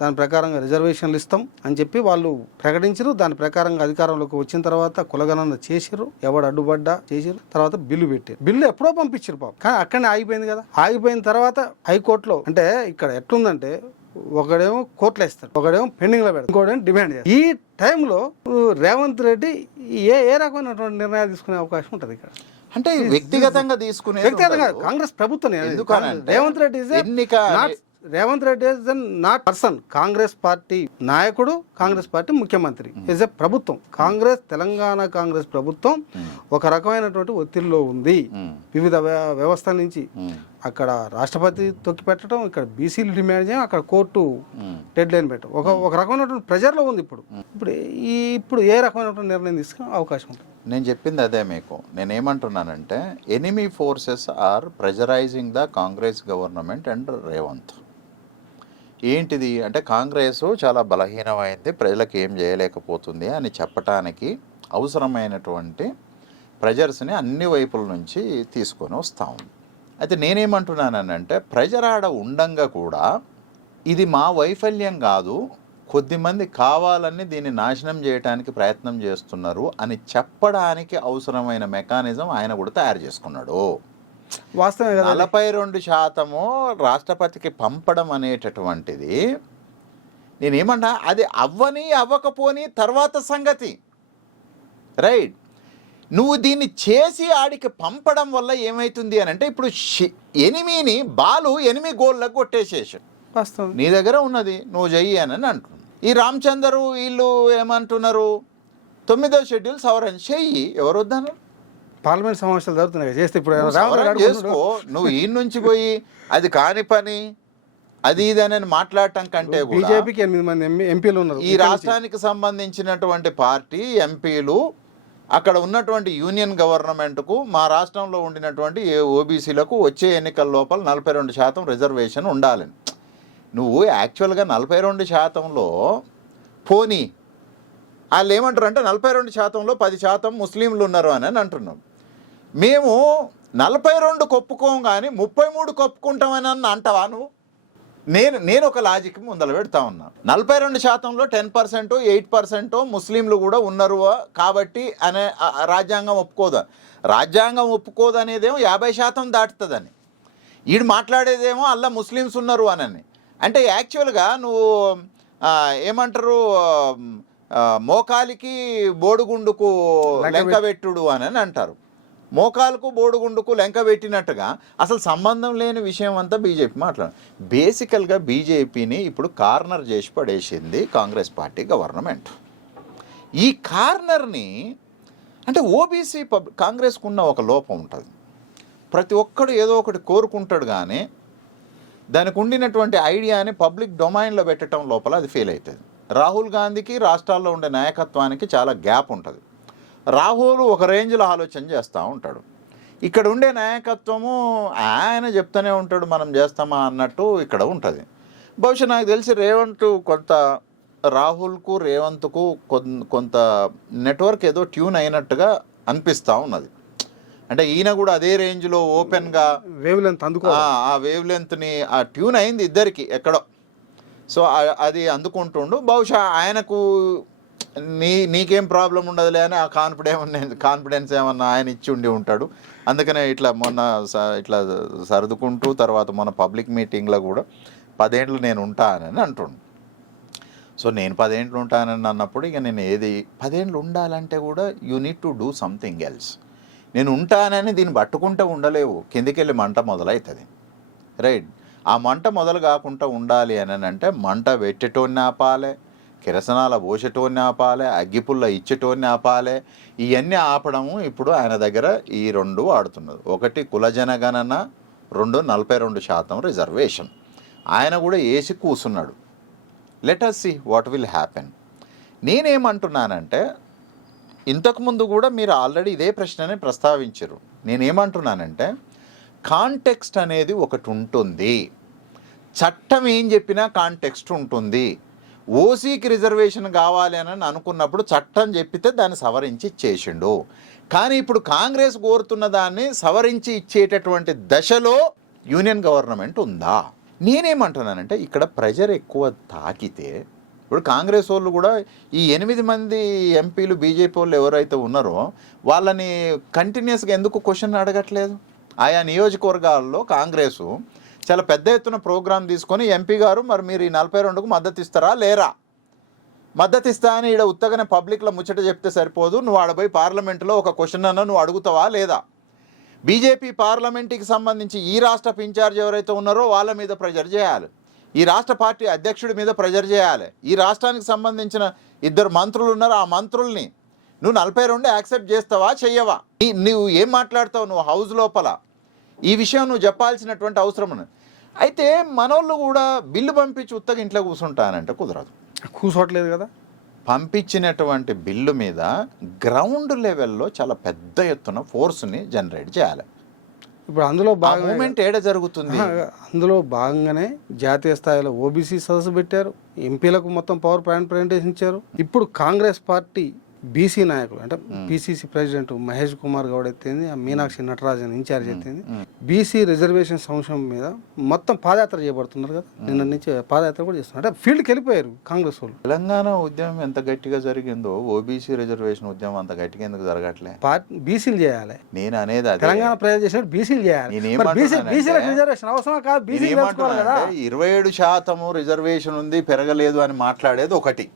దాని ప్రకారంగా రిజర్వేషన్లు ఇస్తాం అని చెప్పి వాళ్ళు ప్రకటించరు. దాని ప్రకారంగా అధికారంలోకి వచ్చిన తర్వాత కులగణన చేసిరు, ఎవడు అడ్డుపడ్డా చేసిరు, తర్వాత బిల్లు పెట్టారు. బిల్లు ఎప్పుడో పంపించారు పాపం, కానీ అక్కడనే ఆగిపోయింది కదా. ఆగిపోయిన తర్వాత హైకోర్టులో అంటే ఇక్కడ ఎట్లుందంటే ఒకడేమో కోర్టులో ఇస్తాడు, ఒకడేమో పెండింగ్ లో పెడతాడు, ఇంకోటేమో డిమాండ్ చేస్తాడు. ఈ టైంలో రేవంత్ రెడ్డి ఏ రకమైనటువంటి నిర్ణయాలు తీసుకునే అవకాశం ఉంటుంది ఇక్కడ? అంటే వ్యక్తిగతంగా తీసుకునే కాంగ్రెస్ ప్రభుత్వం Revanth Reddy is not person. Congress party నాయకుడు, కాంగ్రెస్ పార్టీ ముఖ్యమంత్రి, ఈజ్ ఎ ప్రభుత్వం. తెలంగాణ కాంగ్రెస్ ప్రభుత్వం ఒక రకమైనటువంటి ఒత్తిడిలో ఉంది. వివిధ వ్యవస్థల నుంచి అక్కడ రాష్ట్రపతి తొక్కి పెట్టడం, ఇక్కడ బీసీలు డిమాండ్ చేయడం, అక్కడ కోర్టు డెడ్ లైన్ పెట్టడం, ఒక రకమైనటువంటి ప్రెజర్లో ఉంది. ఇప్పుడు ఏ రకమైనటువంటి నిర్ణయం తీసుకునే అవకాశం ఉంటుంది? నేను చెప్పింది అదే మీకు. నేనేమంటున్నానంటే enemy forces are pressurising the Congress government and Revanth. ఏంటిది అంటే కాంగ్రెస్ చాలా బలహీనమైంది, ప్రజలకు ఏం చేయలేకపోతుంది అని చెప్పటానికి అవసరమైనటువంటి ప్రెజర్స్ని అన్ని వైపుల నుంచి తీసుకొని వస్తూ ఉంది. అయితే నేనేమంటున్నానంటే ప్రెజర్ ఆడ ఉండంగా కూడా ఇది మా వైఫల్యం కాదు, కొద్దిమంది కావాలని దీన్ని నాశనం చేయడానికి ప్రయత్నం చేస్తున్నారు అని చెప్పడానికి అవసరమైన మెకానిజం ఆయన కూడా తయారు చేసుకున్నాడు. వాస్తవమే. 42% రాష్ట్రపతికి పంపడం అనేటటువంటిది నేనేమన్నా అది అవ్వకపోని తర్వాత సంగతి. రైట్? నువ్వు దీన్ని చేసి ఆడికి పంపడం వల్ల ఏమవుతుంది అని అంటే ఇప్పుడు ఎనిమిని 8 గోళ్ళకు కొట్టేసేసాడు. నీ దగ్గర ఉన్నది నువ్వు చెయ్యి అని అంటున్నాడు. ఈ రామచందరు వీళ్ళు ఏమంటున్నారు, 9వ షెడ్యూల్ సవరణ చెయ్యి, ఎవరు వద్దన్నారు? పార్లమెంట్ సమావేశాలు జరుగుతున్నాయి, చేస్తే ఇప్పుడు చేసుకో. నువ్వు ఈ నుంచి పోయి అది కాని పని అది ఇదని మాట్లాడటం కంటే బీజేపీకి 8 మంది ఎంపీలు ఉన్నారు. ఈ రాష్ట్రానికి సంబంధించినటువంటి పార్టీ ఎంపీలు అక్కడ ఉన్నటువంటి యూనియన్ గవర్నమెంట్కు మా రాష్ట్రంలో ఉండినటువంటి ఓబీసీలకు వచ్చే ఎన్నికల లోపల 42% రిజర్వేషన్ ఉండాలని. నువ్వు యాక్చువల్గా 42%లో పోనీ వాళ్ళు ఏమంటారు అంటే 42%లో 10% ముస్లింలు ఉన్నారు అని అంటున్నాం. మేము 42 కొప్పుకోం కానీ 33 కొప్పుకుంటామని అంటావా నువ్వు? నేను ఒక లాజిక్ ముందర పెడతా ఉన్నా. 42%లో 10%, 8% ముస్లింలు కూడా ఉన్నారు కాబట్టి అనే రాజ్యాంగం ఒప్పుకోదు. రాజ్యాంగం ఒప్పుకోదు అనేదేమో 50% దాటుతుందని. ఈడు మాట్లాడేదేమో అల్లా ముస్లిమ్స్ ఉన్నారు అని. అంటే యాక్చువల్గా నువ్వు ఏమంటారు మోకాలికి బోడుగుండుకు లెంకబెట్టుడు అని అంటారు. మోకాలకు బోడుగుండుకు లెంకబెట్టినట్టుగా అసలు సంబంధం లేని విషయం అంతా బీజేపీ మాట్లాడు. బేసికల్గా బీజేపీని ఇప్పుడు కార్నర్ చేసి పడేసింది కాంగ్రెస్ పార్టీ గవర్నమెంట్. ఈ కార్నర్ని అంటే ఓబీసీ కాంగ్రెస్కు ఉన్న ఒక లోపం ఉంటుంది. ప్రతి ఒక్కడు ఏదో ఒకటి కోరుకుంటాడు, కానీ దానికి ఉండినటువంటి ఐడియాని పబ్లిక్ డొమైన్లో పెట్టడం లోపల అది ఫెయిల్ అవుతుంది. రాహుల్ గాంధీకి రాష్ట్రాల్లో ఉండే నాయకత్వానికి చాలా గ్యాప్ ఉంటుంది. రాహుల్ ఒక రేంజ్లో ఆలోచన చేస్తూ ఉంటాడు, ఇక్కడ ఉండే నాయకత్వము ఆయన చెప్తూనే ఉంటాడు మనం చేస్తామా అన్నట్టు ఇక్కడ ఉంటుంది. బహుశా నాకు తెలిసి రేవంత్ కొంత రాహుల్కు రేవంత్కు కొంత నెట్వర్క్ ఏదో ట్యూన్ అయినట్టుగా అనిపిస్తూ ఉన్నది. అంటే ఈయన కూడా అదే రేంజ్లో ఓపెన్గా వేవ్ లెంత్ ఆ వేవ్ లెంత్ని ఆ ట్యూన్ అయింది ఇద్దరికి ఎక్కడో. సో అది అందుకుంటుండు. బహుశా ఆయనకు నీకేం ప్రాబ్లం ఉండదులే అని ఆ కాన్ఫిడెన్స్ ఏమన్నా ఆయన ఇచ్చి ఉండి ఉంటాడు. అందుకనే ఇట్లా మొన్న ఇట్లా సర్దుకుంటూ తర్వాత మన పబ్లిక్ మీటింగ్లో కూడా 10 ఏళ్ళు నేను ఉంటానని అంటుండు. సో నేను 10 ఏళ్ళు ఉంటానని అన్నప్పుడు ఇక నేను 10 ఏళ్ళు ఉండాలంటే కూడా you need to do something else. నేను ఉంటానని దీన్ని పట్టుకుంటే ఉండలేవు, కిందికెళ్ళి మంట మొదలవుతుంది. రైట్, ఆ మంట మొదలు కాకుండా ఉండాలి అని అంటే మంట పెట్టేటోన్ని ఆపాలి, కిరసనాల పోసేటోన్ని ఆపాలి, అగ్గిపుల్ల ఇచ్చేటోన్ని ఆపాలి. ఇవన్నీ ఆపడము ఇప్పుడు ఆయన దగ్గర ఈ 2 వాడుతున్నది. 1 కుల జనగణన, 2 42% రిజర్వేషన్. ఆయన కూడా వేసి కూర్చున్నాడు. Let us see what will happen. నేనేమంటున్నానంటే ఇంతకుముందు కూడా మీరు ఆల్రెడీ ఇదే ప్రశ్ననే ప్రస్తావించారు. నేనేమంటున్నానంటే కాంటెక్స్ట్ అనేది ఒకటి ఉంటుంది. చట్టం ఏం చెప్పినా కాంటెక్స్ట్ ఉంటుంది. ఓసీకి రిజర్వేషన్ కావాలి అని అనుకున్నప్పుడు చట్టం చెప్పితే దాన్ని సవరించి ఇచ్చేసిండు. కానీ ఇప్పుడు కాంగ్రెస్ కోరుతున్న దాన్ని సవరించి ఇచ్చేటటువంటి దశలో యూనియన్ గవర్నమెంట్ ఉందా? నేనేమంటున్నానంటే ఇక్కడ ప్రెజర్ ఎక్కువ తాకితే ఇప్పుడు కాంగ్రెస్ వాళ్ళు కూడా ఈ 8 మంది ఎంపీలు బీజేపీ వాళ్ళు ఎవరైతే ఉన్నారో వాళ్ళని కంటిన్యూస్గా ఎందుకు క్వశ్చన్ అడగట్లేదు? ఆయా నియోజకవర్గాల్లో కాంగ్రెసు చాలా పెద్ద ఎత్తున ప్రోగ్రాం తీసుకొని ఎంపీ గారు మరి మీరు ఈ 42కు మద్దతు ఇస్తారా లేరా? మద్దతు ఇస్తా అని ఇక్కడ ఉత్తగానే పబ్లిక్లో ముచ్చట చెప్తే సరిపోదు. నువ్వు ఆడపోయి పార్లమెంటులో ఒక క్వశ్చన్ అన్న నువ్వు అడుగుతావా లేదా? బీజేపీ పార్లమెంట్కి సంబంధించి ఈ రాష్ట్రపు ఇన్ఛార్జ్ ఎవరైతే ఉన్నారో వాళ్ళ మీద ప్రెజర్ చేయాలి, ఈ రాష్ట్ర పార్టీ అధ్యక్షుడి మీద ప్రెజర్ చేయాలి. ఈ రాష్ట్రానికి సంబంధించిన 2 మంత్రులు ఉన్నారు, ఆ మంత్రుల్ని నువ్వు 42 యాక్సెప్ట్ చేస్తావా చెయ్యవా? నువ్వు ఏం మాట్లాడతావు నువ్వు హౌస్ లోపల? ఈ విషయం నువ్వు చెప్పాల్సినటువంటి అవసరం ఉన్నది. అయితే మనోళ్ళు కూడా బిల్లు పంపించి ఉత్తగా ఇంట్లో కూర్చుంటానంటే కుదరదు. కూర్చోట్లేదు కదా. పంపించినటువంటి బిల్లు మీద గ్రౌండ్ లెవెల్లో చాలా పెద్ద ఎత్తున ఫోర్స్ని జనరేట్ చేయాలి. ఇప్పుడు అందులో మూమెంట్ ఏడ జరుగుతుంది? అందులో భాగంగానే జాతీయ స్థాయిలో ఓబీసీ సదస్సు పెట్టారు, ఎంపీలకు మొత్తం పవర్ పాయింట్ ప్రజెంటేషన్ ఇచ్చారు. ఇప్పుడు కాంగ్రెస్ పార్టీ బీసీ నాయకులు అంటే పిసిసి ప్రెసిడెంట్ మహేష్ కుమార్ గౌడ్ ఎత్తింది, మీనాక్షి నటరాజన్ ఇన్ఛార్జ్ ఎత్తింది. బీసీ రిజర్వేషన్ సంక్షేమం మీద మొత్తం పాదయాత్ర చేయబడుతున్నారు కదా. నిన్న నుంచి పాదయాత్ర కూడా చేస్తున్నారు. అంటే ఫీల్డ్కి వెళ్ళిపోయారు కాంగ్రెస్ వాళ్ళు. తెలంగాణ ఉద్యమం ఎంత గట్టిగా జరిగిందో ఓబీసీ రిజర్వేషన్ ఉద్యమం అంత గట్టిగా ఎందుకు జరగట్లే? బీసీలు చేయాలి. నేను అనేది తెలంగాణ ప్రజలు చేసినట్టు బీసీలు చేయాలి. రిజర్వేషన్ అవసరమా కాదు? బీసీ 27% రిజర్వేషన్ ఉంది పెరగలేదు అని మాట్లాడేది ఒకటి.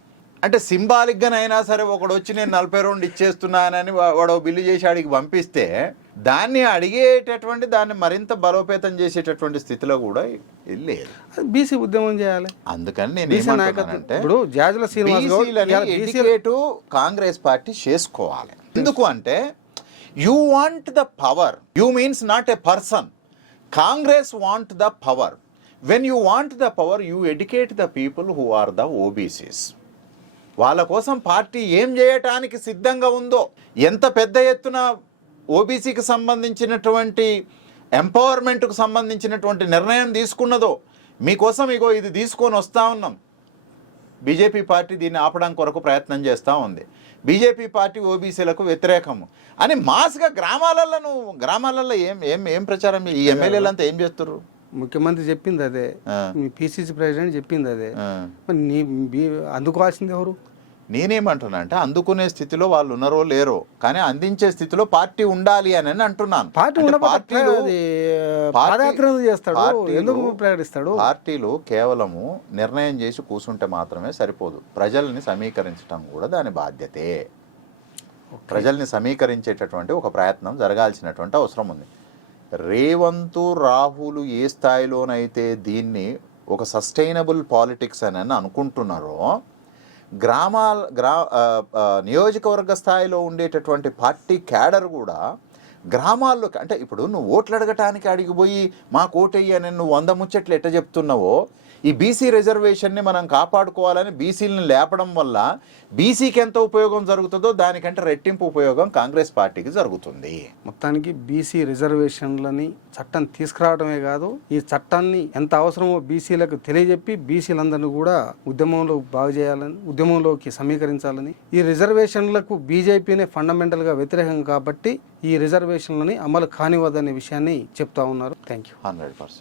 అంటే సింబాలిక్గానైనా సరే ఒకడు వచ్చి నేను 42 ఇచ్చేస్తున్నానని వాడు బిల్లు చేసి అడిగి పంపిస్తే దాన్ని అడిగేటటువంటి దాన్ని మరింత బలోపేతం చేసేటటువంటి స్థితిలో కూడా లేదు. బీసీ ఉద్యమం చేయాలి. అందుకని నేను ఏమంటున్నానంటే ఇప్పుడు జాజుల శ్రీనివాస్ కాంగ్రెస్ పార్టీ చేసుకోవాలి. ఎందుకు అంటే you want the power, you means not a person. Congress want the power. When you want the power you educate the people who are the OBCs. వాళ్ళ కోసం పార్టీ ఏం చేయటానికి సిద్ధంగా ఉందో, ఎంత పెద్ద ఎత్తున ఓబీసీకి సంబంధించినటువంటి ఎంపవర్మెంట్కు సంబంధించినటువంటి నిర్ణయం తీసుకున్నదో, మీకోసం ఇగో ఇది తీసుకొని వస్తూ ఉన్నాం. బీజేపీ పార్టీ దీన్ని ఆపడానికి కొరకు ప్రయత్నం చేస్తూ ఉంది. బీజేపీ పార్టీ ఓబీసీలకు వ్యతిరేకము అని మాస్గా గ్రామాలలో ఏం ప్రచారం? ఈ ఎమ్మెల్యేలంతా ఏం చేస్తున్నారు? ముఖ్యమంత్రి చెప్పింది అదే, మీ పిసిసి ప్రెసిడెంట్ చెప్పింది అదే. అందుకోవాల్సింది ఎవరు? నేనేమంటున్నా అంటే అందుకునే స్థితిలో వాళ్ళు ఉన్నారో లేరో, కానీ అందించే స్థితిలో పార్టీ ఉండాలి అని అంటున్నాను. పార్టీ అంటే ఉన్నప్పుడు పాదయాత్ర చేస్తాడు, ఎందుకు ప్రకటిస్తాడు? పార్టీలు కేవలము నిర్ణయం చేసి కూర్చుంటే మాత్రమే సరిపోదు, ప్రజల్ని సమీకరించడం కూడా దాని బాధ్యతే. ప్రజల్ని సమీకరించేటటువంటి ఒక ప్రయత్నం జరగాల్సినటువంటి అవసరం ఉంది. రేవంత్ రాహుల్ ఏ స్థాయిలోనైతే దీన్ని ఒక సస్టైనబుల్ పాలిటిక్స్ అని అనుకుంటున్నారో, నియోజకవర్గ స్థాయిలో ఉండేటటువంటి పార్టీ క్యాడర్ కూడా గ్రామాల్లో, అంటే ఇప్పుడు నువ్వు ఓట్లు అడగటానికి అడిగిపోయి మాకు ఓటెయ్యి అని నువ్వు 100 ముచ్చట్లు ఎట్ట చెప్తున్నావో, ఈ బీసీ రిజర్వేషన్ని మనం కాపాడుకోవాలని బీసీలను లేపడం వల్ల బీసీకి ఎంత ఉపయోగం జరుగుతుందో దానికంటే రెట్టింపు ఉపయోగం కాంగ్రెస్ పార్టీకి జరుగుతుంది. మొత్తానికి బీసీ రిజర్వేషన్లని చట్టం తీసుకురావడమే కాదు, ఈ చట్టాన్ని ఎంత అవసరమో బీసీలకు తెలియజెప్పి బీసీలందరినీ కూడా ఉద్యమంలో బాగు చేయాలని, ఉద్యమంలోకి సమీకరించాలని, ఈ రిజర్వేషన్లకు బీజేపీనే ఫండమెంటల్గా వ్యతిరేకం కాబట్టి ఈ రిజర్వేషన్లని అమలు కానివ్వదనే విషయాన్ని చెప్తా ఉన్నారు. Thank you. 100%.